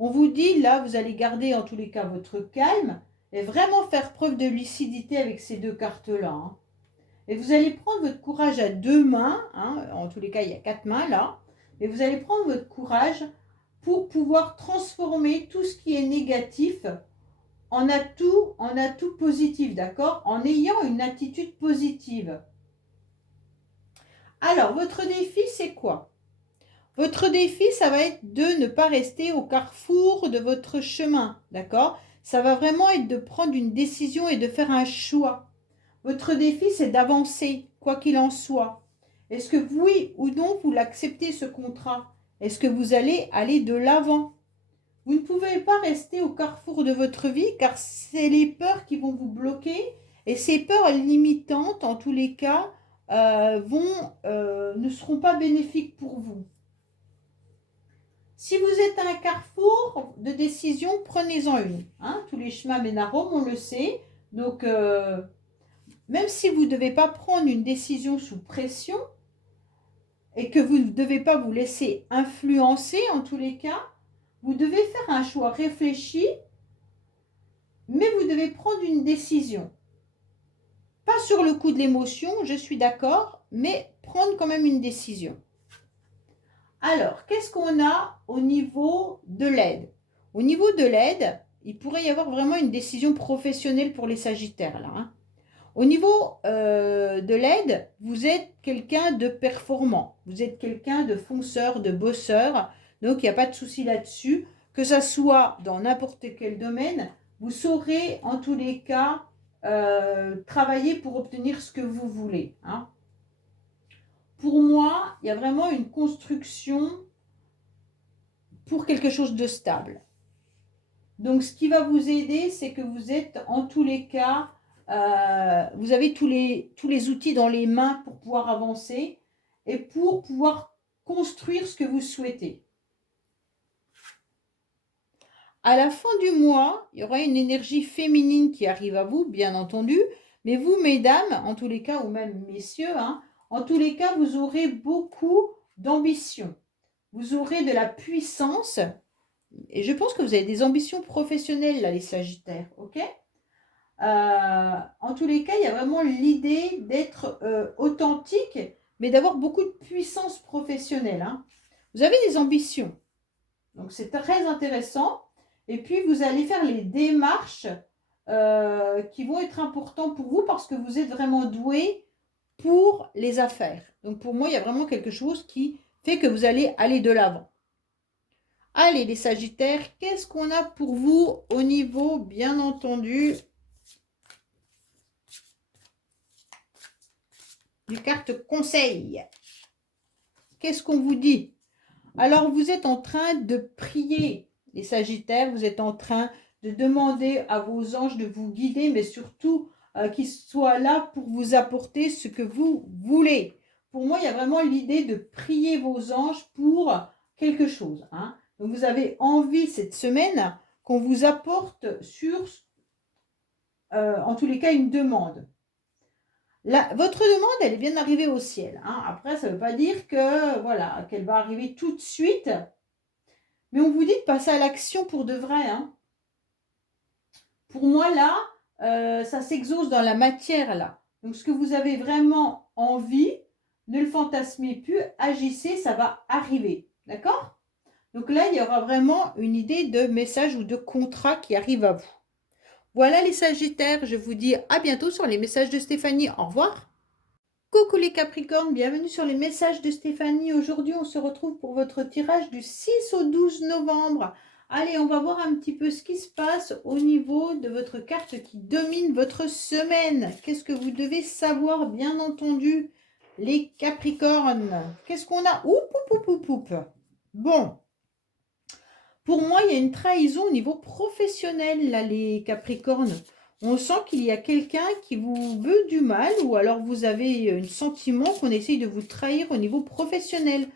On vous dit, là, vous allez garder en tous les cas votre calme et vraiment faire preuve de lucidité avec ces deux cartes-là. Hein. Et vous allez prendre votre courage à deux mains, hein, en tous les cas, il y a 4 mains là, et vous allez prendre votre courage pour pouvoir transformer tout ce qui est négatif en atout positif, d'accord? En ayant une attitude positive. Alors, votre défi, c'est quoi? Votre défi, ça va être de ne pas rester au carrefour de votre chemin, d'accord? Ça va vraiment être de prendre une décision et de faire un choix. Votre défi, c'est d'avancer, quoi qu'il en soit. Est-ce que oui ou non, vous l'acceptez ce contrat? Est-ce que vous allez aller de l'avant? Vous ne pouvez pas rester au carrefour de votre vie car c'est les peurs qui vont vous bloquer et ces peurs limitantes, en tous les cas, ne seront pas bénéfiques pour vous. Si vous êtes à un carrefour de décision, prenez-en une. Hein. Tous les chemins mènent à Rome, on le sait. Donc, même si vous ne devez pas prendre une décision sous pression et que vous ne devez pas vous laisser influencer, en tous les cas, vous devez faire un choix réfléchi, mais vous devez prendre une décision. Pas sur le coup de l'émotion, je suis d'accord, mais prendre quand même une décision. Alors, qu'est-ce qu'on a au niveau de l'aide? Au niveau de l'aide, il pourrait y avoir vraiment une décision professionnelle pour les Sagittaires là. Hein. Au niveau de l'aide, vous êtes quelqu'un de performant, vous êtes quelqu'un de fonceur, de bosseur, donc il n'y a pas de souci là-dessus. Que ça soit dans n'importe quel domaine, vous saurez en tous les cas travailler pour obtenir ce que vous voulez. Hein. Pour moi, il y a vraiment une construction pour quelque chose de stable. Donc, ce qui va vous aider, c'est que vous êtes en tous les cas, vous avez tous les outils dans les mains pour pouvoir avancer et pour pouvoir construire ce que vous souhaitez. À la fin du mois, il y aura une énergie féminine qui arrive à vous, bien entendu, mais vous, mesdames, en tous les cas, ou même messieurs, hein, en tous les cas, vous aurez beaucoup d'ambition. Vous aurez de la puissance et je pense que vous avez des ambitions professionnelles, là, les Sagittaires, ok? En tous les cas, il y a vraiment l'idée d'être authentique, mais d'avoir beaucoup de puissance professionnelle. Hein. Vous avez des ambitions, donc c'est très intéressant. Et puis, vous allez faire les démarches qui vont être importantes pour vous parce que vous êtes vraiment doué pour les affaires. Donc, pour moi, il y a vraiment quelque chose qui fait que vous allez aller de l'avant. Allez, les Sagittaires, qu'est-ce qu'on a pour vous au niveau, bien entendu, du carte conseil? Qu'est-ce qu'on vous dit? Alors, vous êtes en train de prier, les Sagittaires, vous êtes en train de demander à vos anges de vous guider, mais surtout qu'ils soient là pour vous apporter ce que vous voulez. Pour moi, il y a vraiment l'idée de prier vos anges pour quelque chose. Hein. Donc, vous avez envie cette semaine qu'on vous apporte en tous les cas, une demande. Votre demande, elle est bien arrivée au ciel. Hein. Après, ça ne veut pas dire que voilà, qu'elle va arriver tout de suite. Mais on vous dit de passer à l'action pour de vrai. Hein. Pour moi, là, ça s'exauce dans la matière, là. Donc, ce que vous avez vraiment envie, ne le fantasmez plus, agissez, ça va arriver. D'accord? Donc là, il y aura vraiment une idée de message ou de contrat qui arrive à vous. Voilà les Sagittaires, je vous dis à bientôt sur les messages de Stéphanie. Au revoir. Coucou les Capricornes, bienvenue sur les messages de Stéphanie. Aujourd'hui, on se retrouve pour votre tirage du 6 au 12 novembre. Allez, on va voir un petit peu ce qui se passe au niveau de votre carte qui domine votre semaine. Qu'est-ce que vous devez savoir, bien entendu, les Capricornes? Qu'est-ce qu'on a? Oup, oup, oup, oup, oup. Bon. Pour moi, il y a une trahison au niveau professionnel, là, les Capricornes. On sent qu'il y a quelqu'un qui vous veut du mal ou alors vous avez un sentiment qu'on essaye de vous trahir au niveau professionnel.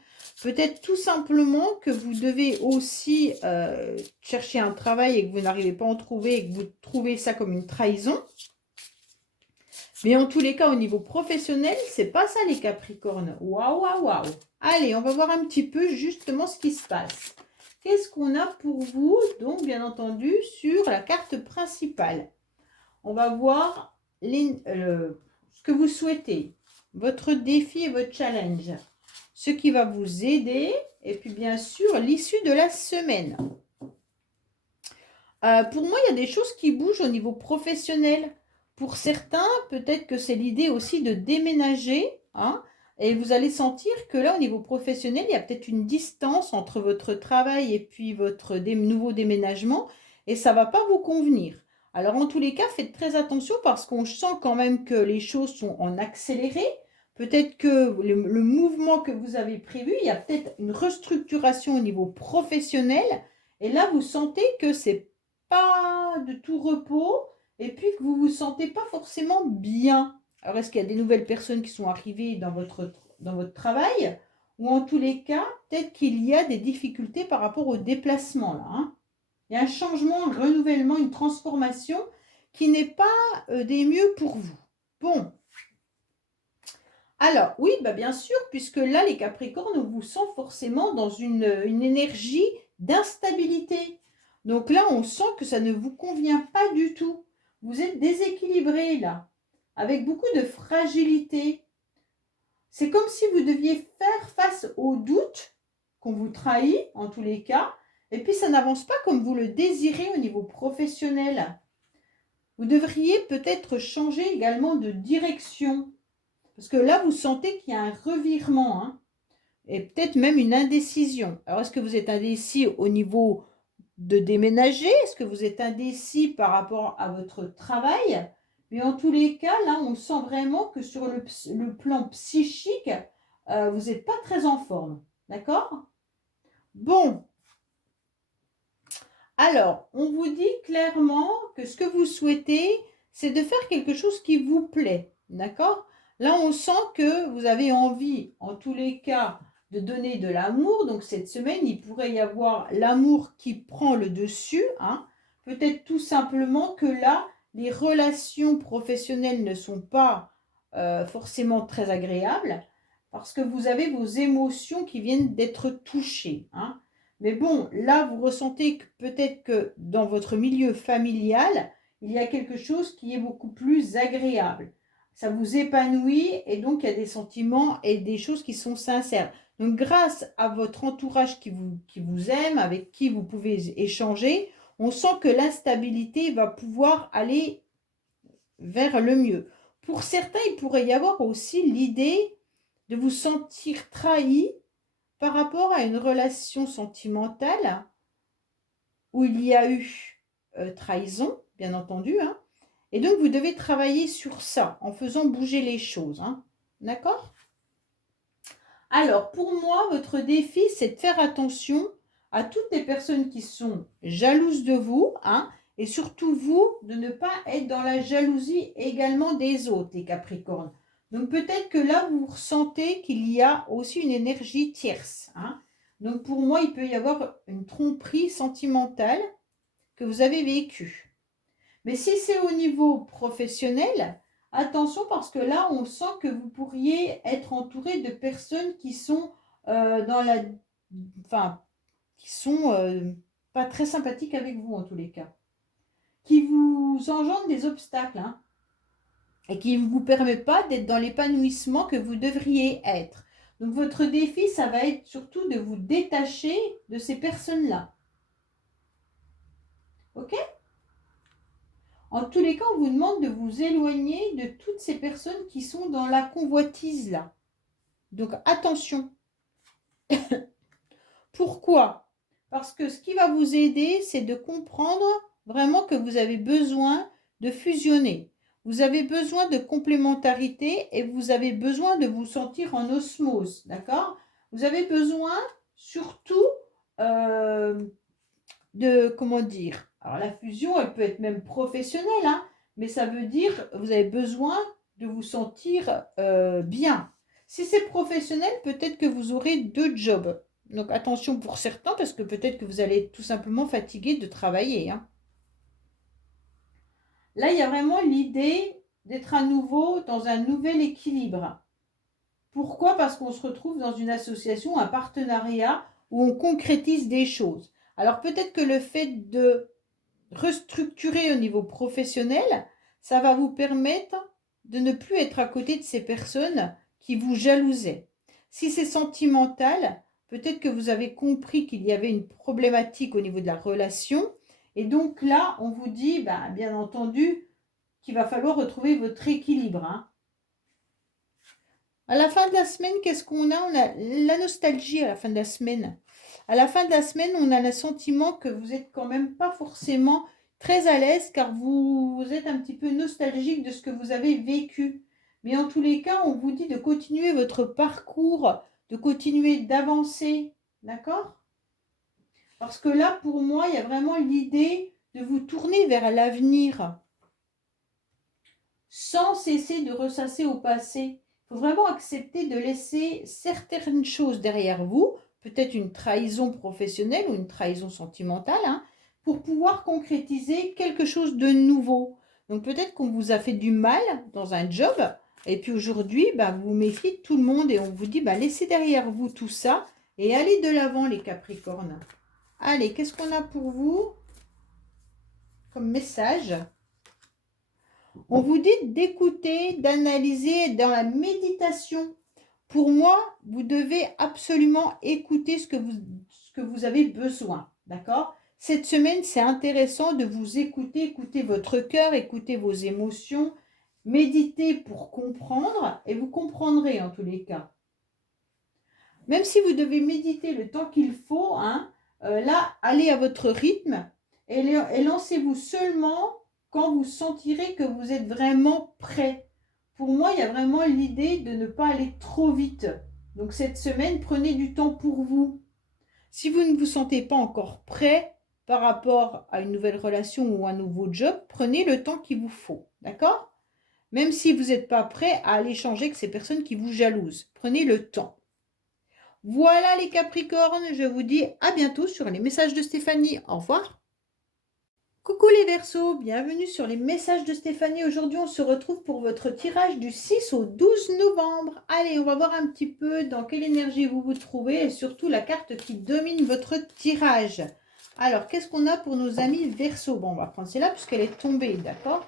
Peut-être tout simplement que vous devez aussi chercher un travail et que vous n'arrivez pas à en trouver et que vous trouvez ça comme une trahison. Mais en tous les cas, au niveau professionnel, c'est pas ça les Capricornes. Waouh, waouh, waouh. Allez, on va voir un petit peu justement ce qui se passe. Qu'est-ce qu'on a pour vous, donc bien entendu, sur la carte principale? On va voir ce que vous souhaitez, votre défi et votre challenge, ce qui va vous aider, et puis bien sûr, l'issue de la semaine. Pour moi, il y a des choses qui bougent au niveau professionnel. Pour certains, peut-être que c'est l'idée aussi de déménager, hein, et vous allez sentir que là, au niveau professionnel, il y a peut-être une distance entre votre travail et puis votre nouveau déménagement, et ça ne va pas vous convenir. Alors, en tous les cas, faites très attention parce qu'on sent quand même que les choses sont en accéléré. peut-être que le mouvement que vous avez prévu, il y a peut-être une restructuration au niveau professionnel. Et là, vous sentez que c'est pas de tout repos et puis que vous vous sentez pas forcément bien. Alors, est-ce qu'il y a des nouvelles personnes qui sont arrivées dans votre travail? Ou en tous les cas, peut-être qu'il y a des difficultés par rapport au déplacement là, hein. Il y a un changement, un renouvellement, une transformation qui n'est pas des mieux pour vous. Bon. Alors, oui, bah bien sûr, puisque là, les Capricornes, on vous sent forcément dans une énergie d'instabilité. Donc là, on sent que ça ne vous convient pas du tout. Vous êtes déséquilibré là, avec beaucoup de fragilité. C'est comme si vous deviez faire face aux doutes qu'on vous trahit, en tous les cas, et puis ça n'avance pas comme vous le désirez au niveau professionnel. Vous devriez peut-être changer également de direction. Parce que là, vous sentez qu'il y a un revirement, hein, et peut-être même une indécision. Alors, est-ce que vous êtes indécis au niveau de déménager? Est-ce que vous êtes indécis par rapport à votre travail? Mais en tous les cas, là, on sent vraiment que sur le plan psychique, vous n'êtes pas très en forme. D'accord? Bon. Alors, on vous dit clairement que ce que vous souhaitez, c'est de faire quelque chose qui vous plaît. D'accord? Là, on sent que vous avez envie, en tous les cas, de donner de l'amour. Donc, cette semaine, il pourrait y avoir l'amour qui prend le dessus, hein. Peut-être tout simplement que là, les relations professionnelles ne sont pas forcément très agréables parce que vous avez vos émotions qui viennent d'être touchées, hein. Mais bon, là, vous ressentez que peut-être que dans votre milieu familial, il y a quelque chose qui est beaucoup plus agréable. Ça vous épanouit et donc il y a des sentiments et des choses qui sont sincères. Donc grâce à votre entourage qui vous aime, avec qui vous pouvez échanger, on sent que l'instabilité va pouvoir aller vers le mieux. Pour certains, il pourrait y avoir aussi l'idée de vous sentir trahi par rapport à une relation sentimentale où il y a eu trahison, bien entendu, hein, et donc vous devez travailler sur ça en faisant bouger les choses, hein. D'accord? Alors, pour moi, votre défi, c'est de faire attention à toutes les personnes qui sont jalouses de vous, hein, et surtout vous, de ne pas être dans la jalousie également des autres, les Capricornes. Donc peut-être que là, vous ressentez qu'il y a aussi une énergie tierce, hein. Donc pour moi, il peut y avoir une tromperie sentimentale que vous avez vécue. Mais si c'est au niveau professionnel, attention parce que là, on sent que vous pourriez être entouré de personnes qui sont dans la... Enfin, qui sont pas très sympathiques avec vous en tous les cas. Qui vous engendrent des obstacles, hein, et qui ne vous permettent pas d'être dans l'épanouissement que vous devriez être. Donc votre défi, ça va être surtout de vous détacher de ces personnes-là. Ok? En tous les cas, on vous demande de vous éloigner de toutes ces personnes qui sont dans la convoitise là. Donc attention. Pourquoi? Parce que ce qui va vous aider, c'est de comprendre vraiment que vous avez besoin de fusionner. Vous avez besoin de complémentarité et vous avez besoin de vous sentir en osmose. D'accord? Vous avez besoin surtout de, comment dire, alors la fusion, elle peut être même professionnelle, hein, mais ça veut dire vous avez besoin de vous sentir bien. Si c'est professionnel, peut-être que vous aurez deux jobs. Donc attention pour certains, parce que peut-être que vous allez être tout simplement fatigué de travailler, hein. Là, il y a vraiment l'idée d'être à nouveau dans un nouvel équilibre. Pourquoi? Parce qu'on se retrouve dans une association, un partenariat où on concrétise des choses. Alors peut-être que le fait de restructurer au niveau professionnel, ça va vous permettre de ne plus être à côté de ces personnes qui vous jalousaient. Si c'est sentimental, peut-être que vous avez compris qu'il y avait une problématique au niveau de la relation. Et donc là, on vous dit, bien entendu, qu'il va falloir retrouver votre équilibre, hein. À la fin de la semaine, qu'est-ce qu'on a? On a la nostalgie à la fin de la semaine. À la fin de la semaine, on a le sentiment que vous n'êtes quand même pas forcément très à l'aise car vous êtes un petit peu nostalgique de ce que vous avez vécu. Mais en tous les cas, on vous dit de continuer votre parcours, de continuer d'avancer. D'accord? Parce que là, pour moi, il y a vraiment l'idée de vous tourner vers l'avenir sans cesser de ressasser au passé. Il faut vraiment accepter de laisser certaines choses derrière vous, peut-être une trahison professionnelle ou une trahison sentimentale, hein, pour pouvoir concrétiser quelque chose de nouveau. Donc peut-être qu'on vous a fait du mal dans un job, et puis aujourd'hui, bah, vous vous méfiez de tout le monde et on vous dit, bah, laissez derrière vous tout ça et allez de l'avant les Capricornes. Allez, qu'est-ce qu'on a pour vous comme message? On vous dit d'écouter, d'analyser dans la méditation. Pour moi, vous devez absolument écouter ce que vous avez besoin. D'accord? Cette semaine, c'est intéressant de vous écouter, écouter votre cœur, écouter vos émotions, méditer pour comprendre et vous comprendrez en tous les cas. Même si vous devez méditer le temps qu'il faut, hein, là, allez à votre rythme et lancez-vous seulement quand vous sentirez que vous êtes vraiment prêt. Pour moi, il y a vraiment l'idée de ne pas aller trop vite. Donc cette semaine, prenez du temps pour vous. Si vous ne vous sentez pas encore prêt par rapport à une nouvelle relation ou un nouveau job, prenez le temps qu'il vous faut. D'accord? Même si vous n'êtes pas prêt à aller changer avec ces personnes qui vous jalousent. Prenez le temps. Voilà les Capricornes, je vous dis à bientôt sur les messages de Stéphanie. Au revoir. Coucou les Verseaux, bienvenue sur les messages de Stéphanie. Aujourd'hui, on se retrouve pour votre tirage du 6 au 12 novembre. Allez, on va voir un petit peu dans quelle énergie vous vous trouvez et surtout la carte qui domine votre tirage. Alors, qu'est-ce qu'on a pour nos amis Verseaux? Bon, on va prendre celle-là puisqu'elle est tombée, d'accord?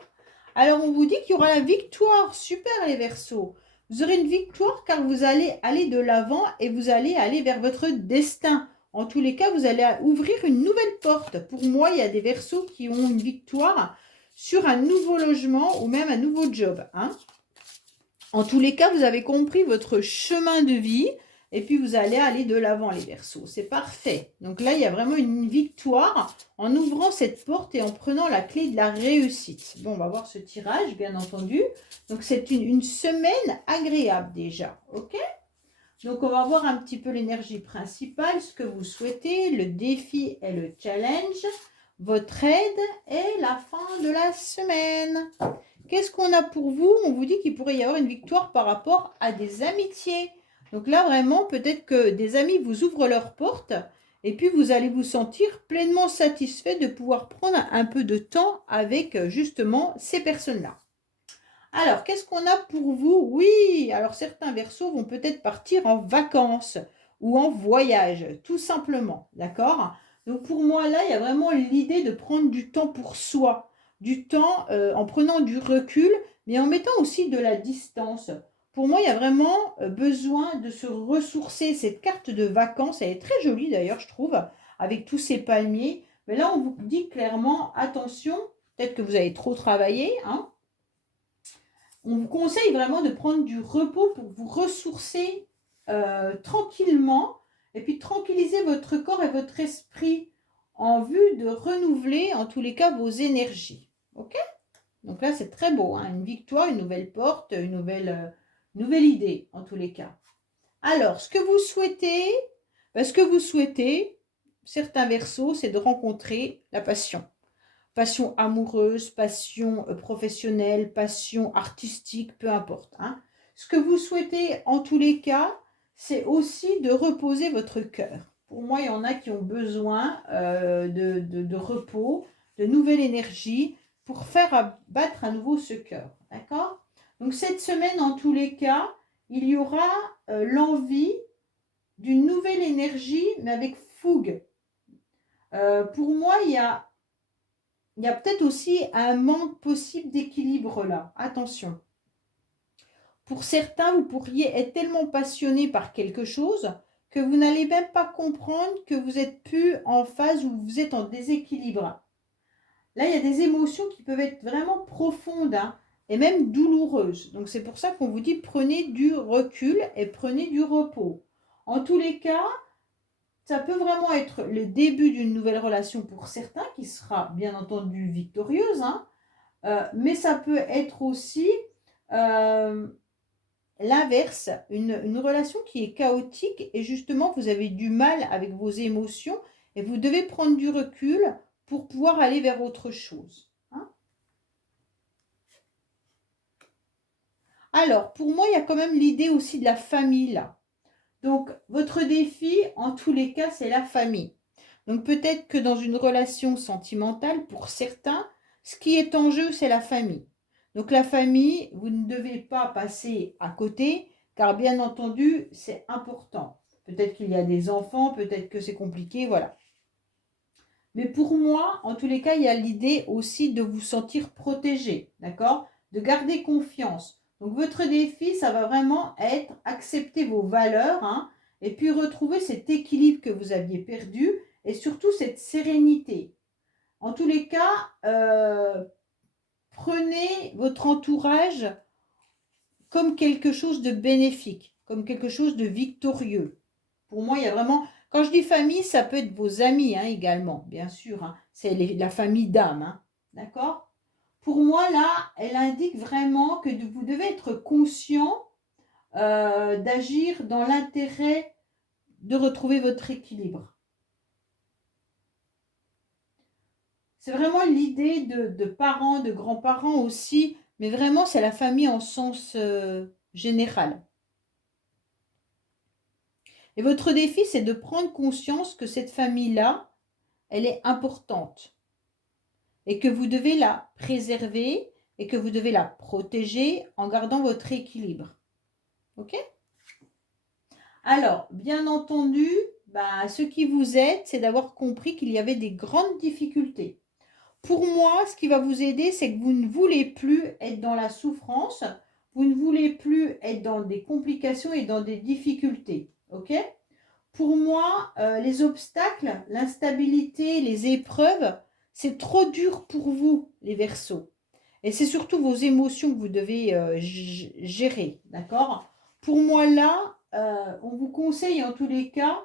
Alors, on vous dit qu'il y aura la victoire. Super les Verseaux. Vous aurez une victoire car vous allez aller de l'avant et vous allez aller vers votre destin. En tous les cas, vous allez ouvrir une nouvelle porte. Pour moi, il y a des Verseaux qui ont une victoire sur un nouveau logement ou même un nouveau job. Hein. En tous les cas, vous avez compris votre chemin de vie et puis vous allez aller de l'avant les Verseaux. C'est parfait. Donc là, il y a vraiment une victoire en ouvrant cette porte et en prenant la clé de la réussite. Bon, on va voir ce tirage, bien entendu. Donc c'est une semaine agréable déjà. Ok ? Donc on va voir un petit peu l'énergie principale, ce que vous souhaitez, le défi et le challenge, votre aide et la fin de la semaine. Qu'est-ce qu'on a pour vous? On vous dit qu'il pourrait y avoir une victoire par rapport à des amitiés. Donc là, vraiment, peut-être que des amis vous ouvrent leurs portes et puis vous allez vous sentir pleinement satisfait de pouvoir prendre un peu de temps avec justement ces personnes-là. Alors, qu'est-ce qu'on a pour vous? Oui, alors certains Verseaux vont peut-être partir en vacances ou en voyage, tout simplement, d'accord? Donc pour moi, là, il y a vraiment l'idée de prendre du temps pour soi, du temps en prenant du recul, mais en mettant aussi de la distance. Pour moi, il y a vraiment besoin de se ressourcer. Cette carte de vacances, elle est très jolie d'ailleurs, je trouve, avec tous ces palmiers. Mais là, on vous dit clairement, attention, peut-être que vous avez trop travaillé, hein? On vous conseille vraiment de prendre du repos pour vous ressourcer tranquillement et puis tranquilliser votre corps et votre esprit en vue de renouveler en tous les cas vos énergies. Ok? Donc là, c'est très beau, hein, une victoire, une nouvelle porte, une nouvelle idée en tous les cas. Alors, ce que vous souhaitez, certains Verseaux, c'est de rencontrer la passion. Passion amoureuse, passion professionnelle, passion artistique, peu importe. Hein. Ce que vous souhaitez en tous les cas, c'est aussi de reposer votre cœur. Pour moi, il y en a qui ont besoin de repos, de nouvelle énergie pour faire battre à nouveau ce cœur. D'accord? Donc cette semaine, en tous les cas, il y aura l'envie d'une nouvelle énergie, mais avec fougue. Pour moi, il y a peut-être aussi un manque possible d'équilibre là. Attention. Pour certains, vous pourriez être tellement passionné par quelque chose que vous n'allez même pas comprendre que vous n'êtes plus en phase ou vous êtes en déséquilibre. Là, il y a des émotions qui peuvent être vraiment profondes hein, et même douloureuses. Donc, c'est pour ça qu'on vous dit prenez du recul et prenez du repos. En tous les cas, ça peut vraiment être le début d'une nouvelle relation pour certains qui sera bien entendu victorieuse, hein, mais ça peut être aussi l'inverse, une relation qui est chaotique et justement vous avez du mal avec vos émotions et vous devez prendre du recul pour pouvoir aller vers autre chose. Hein. Alors, pour moi, il y a quand même l'idée aussi de la famille là. Donc, votre défi, en tous les cas, c'est la famille. Donc, peut-être que dans une relation sentimentale, pour certains, ce qui est en jeu, c'est la famille. Donc, la famille, vous ne devez pas passer à côté, car bien entendu, c'est important. Peut-être qu'il y a des enfants, peut-être que c'est compliqué, voilà. Mais pour moi, en tous les cas, il y a l'idée aussi de vous sentir protégé, d'accord? De garder confiance. Donc, votre défi, ça va vraiment être accepter vos valeurs, hein, et puis retrouver cet équilibre que vous aviez perdu et surtout cette sérénité. En tous les cas, prenez votre entourage comme quelque chose de bénéfique, comme quelque chose de victorieux. Pour moi, il y a vraiment... Quand je dis famille, ça peut être vos amis hein, également, bien sûr. Hein. C'est la famille d'âme. Hein. D'accord? Pour moi, là, elle indique vraiment que vous devez être conscient d'agir dans l'intérêt de retrouver votre équilibre. C'est vraiment l'idée de parents, de grands-parents aussi, mais vraiment, c'est la famille en sens général. Et votre défi, c'est de prendre conscience que cette famille-là, elle est importante et que vous devez la préserver et que vous devez la protéger en gardant votre équilibre. OK? Alors, bien entendu, ce qui vous aide, c'est d'avoir compris qu'il y avait des grandes difficultés. Pour moi, ce qui va vous aider, c'est que vous ne voulez plus être dans la souffrance, vous ne voulez plus être dans des complications et dans des difficultés. OK? Pour moi, les obstacles, l'instabilité, les épreuves, c'est trop dur pour vous, les Verseaux. Et c'est surtout vos émotions que vous devez gérer, d'accord? Pour moi, là, on vous conseille en tous les cas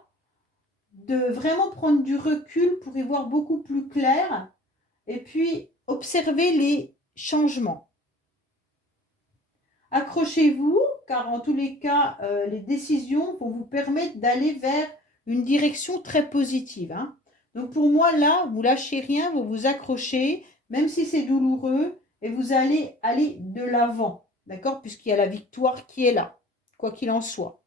de vraiment prendre du recul pour y voir beaucoup plus clair et puis observer les changements. Accrochez-vous, car en tous les cas, les décisions vont vous permettre d'aller vers une direction très positive. Hein. Donc pour moi, là, vous lâchez rien, vous vous accrochez, même si c'est douloureux, et vous allez aller de l'avant, d'accord? Puisqu'il y a la victoire qui est là, quoi qu'il en soit.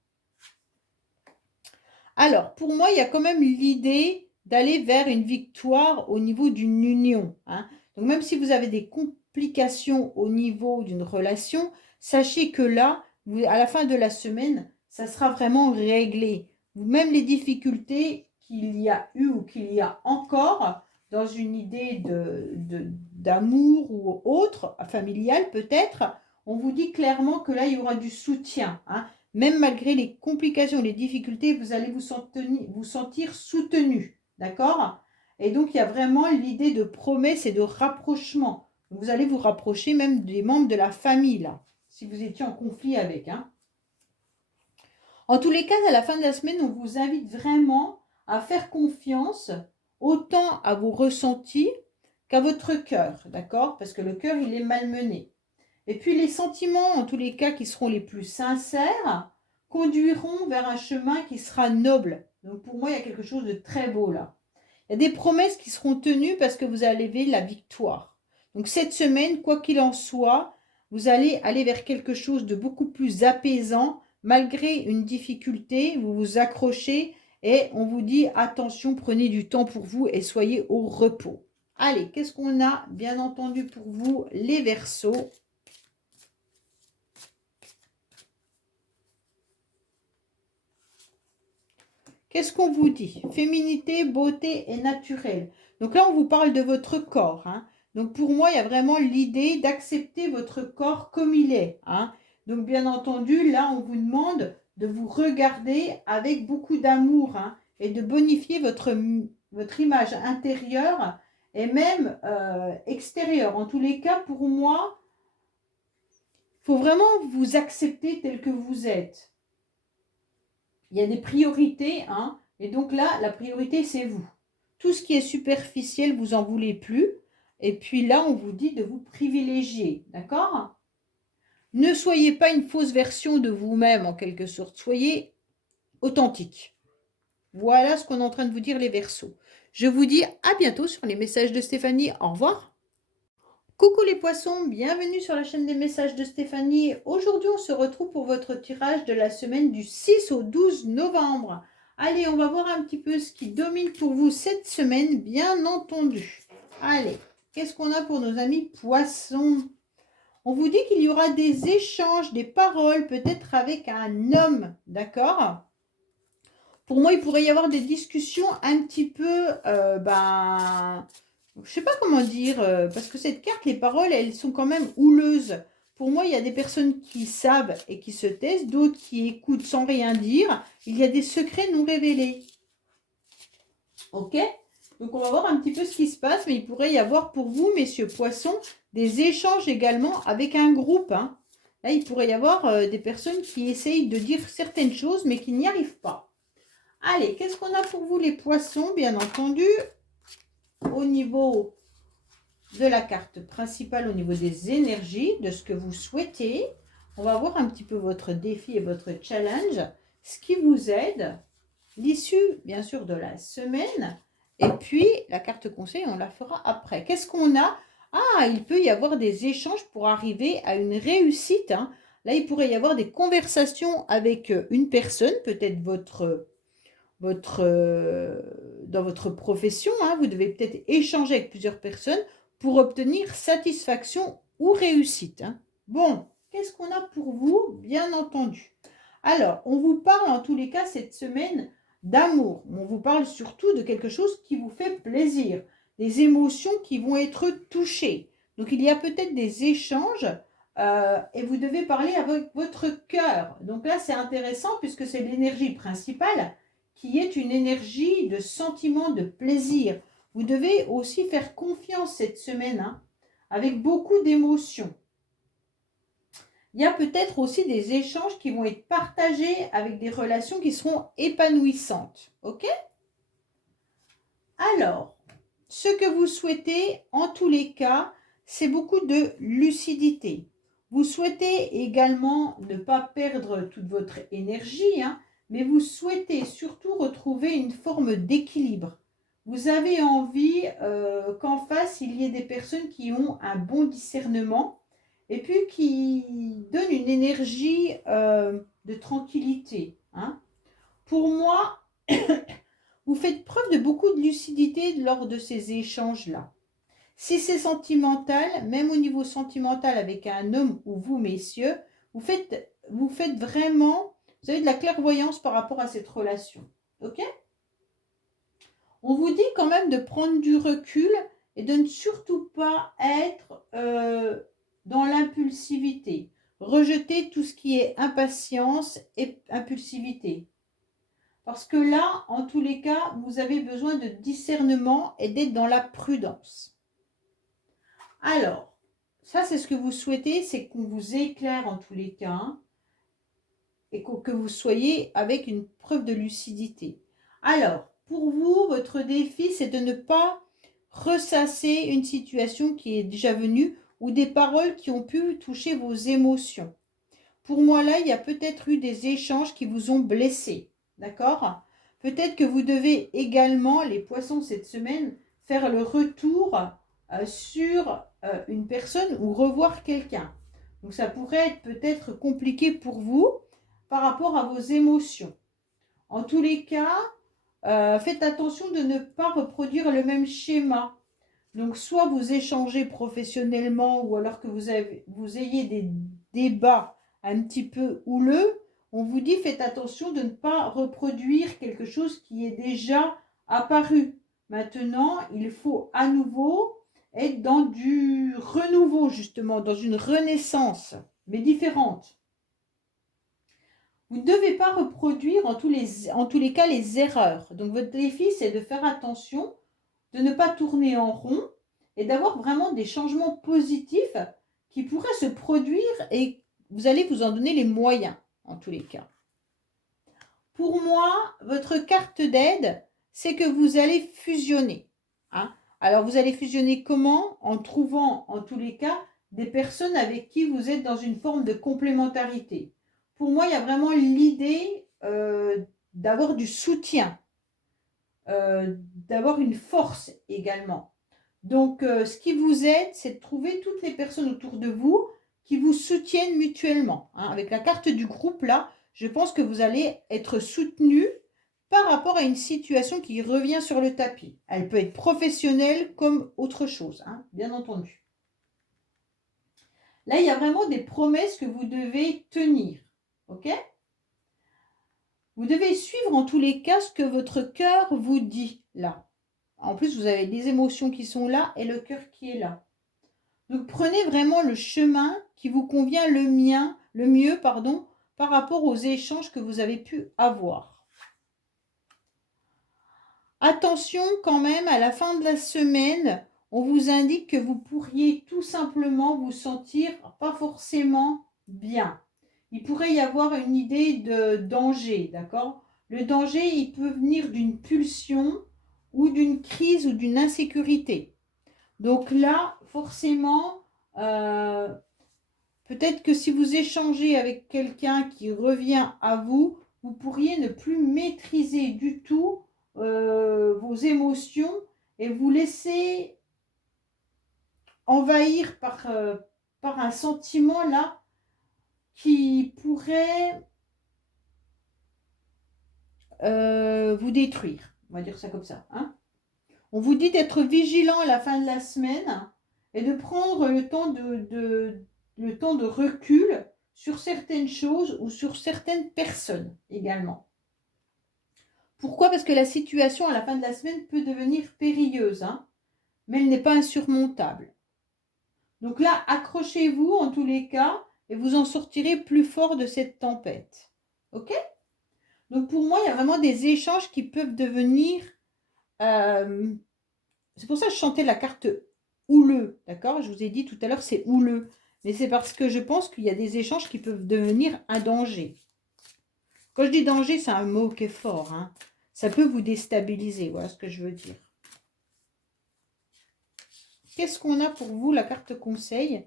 Alors, pour moi, il y a quand même l'idée d'aller vers une victoire au niveau d'une union. Hein. Donc même si vous avez des complications au niveau d'une relation, sachez que là, à la fin de la semaine, ça sera vraiment réglé. Même les difficultés qu'il y a eu ou qu'il y a encore dans une idée d'amour ou autre, familial peut-être, on vous dit clairement que là, il y aura du soutien. Hein. Même malgré les complications, les difficultés, vous allez vous sentir soutenu. D'accord? Et donc, il y a vraiment l'idée de promesse et de rapprochement. Vous allez vous rapprocher même des membres de la famille, là, si vous étiez en conflit avec. Hein. En tous les cas, à la fin de la semaine, on vous invite vraiment à faire confiance autant à vos ressentis qu'à votre cœur. D'accord? Parce que le cœur, il est malmené. Et puis les sentiments, en tous les cas, qui seront les plus sincères, conduiront vers un chemin qui sera noble. Donc pour moi, il y a quelque chose de très beau là. Il y a des promesses qui seront tenues parce que vous allez vivre la victoire. Donc cette semaine, quoi qu'il en soit, vous allez aller vers quelque chose de beaucoup plus apaisant. Malgré une difficulté, vous vous accrochez et on vous dit attention, prenez du temps pour vous et soyez au repos. Allez, qu'est-ce qu'on a bien entendu pour vous, les Verseaux? Qu'est-ce qu'on vous dit? Féminité, beauté et naturel. Donc là, on vous parle de votre corps. Hein. Donc pour moi, il y a vraiment l'idée d'accepter votre corps comme il est. Hein. Donc bien entendu, là, on vous demande de vous regarder avec beaucoup d'amour hein, et de bonifier votre image intérieure et même extérieure. En tous les cas, pour moi, il faut vraiment vous accepter tel que vous êtes. Il y a des priorités, hein, et donc là, la priorité, c'est vous. Tout ce qui est superficiel, vous n'en voulez plus. Et puis là, on vous dit de vous privilégier, d'accord? Ne soyez pas une fausse version de vous-même en quelque sorte. Soyez authentique. Voilà ce qu'on est en train de vous dire les Verseaux. Je vous dis à bientôt sur les messages de Stéphanie. Au revoir. Coucou les poissons, bienvenue sur la chaîne des messages de Stéphanie. Aujourd'hui, on se retrouve pour votre tirage de la semaine du 6 au 12 novembre. Allez, on va voir un petit peu ce qui domine pour vous cette semaine, bien entendu. Allez, qu'est-ce qu'on a pour nos amis poissons? On vous dit qu'il y aura des échanges, des paroles, peut-être avec un homme, d'accord? Pour moi, il pourrait y avoir des discussions un petit peu, je sais pas comment dire, parce que cette carte, les paroles, elles sont quand même houleuses. Pour moi, il y a des personnes qui savent et qui se taisent, d'autres qui écoutent sans rien dire. Il y a des secrets non révélés. Ok? Donc, on va voir un petit peu ce qui se passe, mais il pourrait y avoir pour vous, messieurs poissons, des échanges également avec un groupe. Hein. Là, il pourrait y avoir des personnes qui essayent de dire certaines choses, mais qui n'y arrivent pas. Allez, qu'est-ce qu'on a pour vous les poissons? Bien entendu, au niveau de la carte principale, au niveau des énergies, de ce que vous souhaitez, on va voir un petit peu votre défi et votre challenge, ce qui vous aide, l'issue bien sûr de la semaine, et puis la carte conseil, on la fera après. Qu'est-ce qu'on a? Ah, il peut y avoir des échanges pour arriver à une réussite. Hein. Là, il pourrait y avoir des conversations avec une personne, peut-être dans votre profession, hein, vous devez peut-être échanger avec plusieurs personnes pour obtenir satisfaction ou réussite. Hein. Bon, qu'est-ce qu'on a pour vous? Bien entendu. Alors, on vous parle en tous les cas cette semaine d'amour. On vous parle surtout de quelque chose qui vous fait plaisir, des émotions qui vont être touchées. Donc, il y a peut-être des échanges et vous devez parler avec votre cœur. Donc là, c'est intéressant puisque c'est l'énergie principale qui est une énergie de sentiment de plaisir. Vous devez aussi faire confiance cette semaine, hein, avec beaucoup d'émotions. Il y a peut-être aussi des échanges qui vont être partagés avec des relations qui seront épanouissantes. Ok? Alors, ce que vous souhaitez, en tous les cas, c'est beaucoup de lucidité. Vous souhaitez également ne pas perdre toute votre énergie, hein, mais vous souhaitez surtout retrouver une forme d'équilibre. Vous avez envie qu'en face, il y ait des personnes qui ont un bon discernement et puis qui donnent une énergie de tranquillité. Hein. Pour moi, vous faites preuve de beaucoup de lucidité lors de ces échanges-là. Si c'est sentimental, même au niveau sentimental avec un homme ou vous, messieurs, vous faites vraiment, vous avez de la clairvoyance par rapport à cette relation. Ok? On vous dit quand même de prendre du recul et de ne surtout pas être dans l'impulsivité. Rejeter tout ce qui est impatience et impulsivité. Parce que là, en tous les cas, vous avez besoin de discernement et d'être dans la prudence. Alors, ça c'est ce que vous souhaitez, c'est qu'on vous éclaire en tous les cas, hein, et que vous soyez avec une preuve de lucidité. Alors, pour vous, votre défi, c'est de ne pas ressasser une situation qui est déjà venue ou des paroles qui ont pu toucher vos émotions. Pour moi, là, il y a peut-être eu des échanges qui vous ont blessé. D'accord? Peut-être que vous devez également, les poissons cette semaine, faire le retour sur une personne ou revoir quelqu'un. Donc ça pourrait être peut-être compliqué pour vous par rapport à vos émotions. En tous les cas, faites attention de ne pas reproduire le même schéma. Donc soit vous échangez professionnellement ou alors que vous ayez des débats un petit peu houleux, on vous dit faites attention de ne pas reproduire quelque chose qui est déjà apparu. Maintenant, il faut à nouveau être dans du renouveau, justement, dans une renaissance, mais différente. Vous ne devez pas reproduire en tous les cas les erreurs. Donc votre défi, c'est de faire attention, de ne pas tourner en rond et d'avoir vraiment des changements positifs qui pourraient se produire et vous allez vous en donner les moyens, en tous les cas. Pour moi, votre carte d'aide, c'est que vous allez fusionner. Hein. Alors, vous allez fusionner comment? En trouvant, en tous les cas, des personnes avec qui vous êtes dans une forme de complémentarité. Pour moi, il y a vraiment l'idée d'avoir du soutien, d'avoir une force également. Donc, ce qui vous aide, c'est de trouver toutes les personnes autour de vous qui vous soutiennent mutuellement. Hein. Avec la carte du groupe, là, je pense que vous allez être soutenu par rapport à une situation qui revient sur le tapis. Elle peut être professionnelle comme autre chose, hein, bien entendu. Là, il y a vraiment des promesses que vous devez tenir. OK ? Vous devez suivre en tous les cas ce que votre cœur vous dit là. En plus, vous avez des émotions qui sont là et le cœur qui est là. Donc, prenez vraiment le chemin qui vous convient le mieux, par rapport aux échanges que vous avez pu avoir. Attention quand même, à la fin de la semaine, on vous indique que vous pourriez tout simplement vous sentir pas forcément bien. Il pourrait y avoir une idée de danger, d'accord ? Le danger, il peut venir d'une pulsion ou d'une crise ou d'une insécurité. Donc là, forcément, peut-être que si vous échangez avec quelqu'un qui revient à vous, vous pourriez ne plus maîtriser du tout vos émotions et vous laisser envahir par un sentiment là qui pourrait vous détruire. On va dire ça comme ça. Hein. On vous dit d'être vigilant à la fin de la semaine et de prendre le temps de recul sur certaines choses ou sur certaines personnes également. Pourquoi ? Parce que la situation à la fin de la semaine peut devenir périlleuse, hein, mais elle n'est pas insurmontable. Donc là, accrochez-vous en tous les cas et vous en sortirez plus fort de cette tempête. OK ? Donc pour moi, il y a vraiment des échanges qui peuvent devenir... c'est pour ça que je chantais la carte houleux, d'accord ? Je vous ai dit tout à l'heure, c'est houleux. Mais c'est parce que je pense qu'il y a des échanges qui peuvent devenir un danger. Quand je dis danger, c'est un mot qui est fort. Hein. Ça peut vous déstabiliser, voilà ce que je veux dire. Qu'est-ce qu'on a pour vous, la carte conseil ?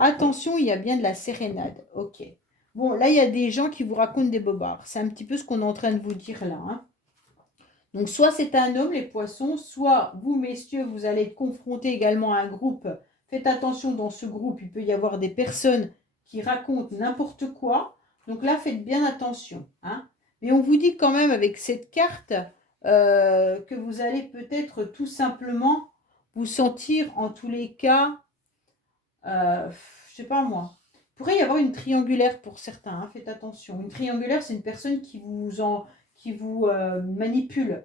Attention, il y a bien de la sérénade. Ok. Bon, là, il y a des gens qui vous racontent des bobards. C'est un petit peu ce qu'on est en train de vous dire là. Hein. Donc, soit c'est un homme, les poissons, soit vous, messieurs, vous allez être confrontés également à un groupe. Faites attention, dans ce groupe, il peut y avoir des personnes qui racontent n'importe quoi. Donc là, faites bien attention. Hein. Mais on vous dit quand même avec cette carte que vous allez peut-être tout simplement vous sentir en tous les cas, je sais pas moi. Il pourrait y avoir une triangulaire pour certains, hein, faites attention. Une triangulaire, c'est une personne qui vous manipule.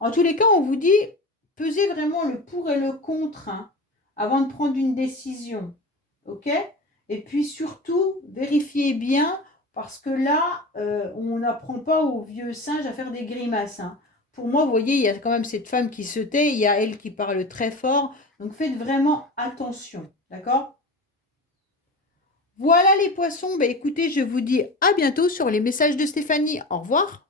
En tous les cas, on vous dit, pesez vraiment le pour et le contre hein, avant de prendre une décision. OK ? Et puis surtout, vérifiez bien, parce que là, on n'apprend pas aux vieux singes à faire des grimaces. Hein. Pour moi, vous voyez, il y a quand même cette femme qui se tait, il y a elle qui parle très fort. Donc, faites vraiment attention. D'accord ? Voilà les poissons. Bah, écoutez, je vous dis à bientôt sur les messages de Stéphanie. Au revoir.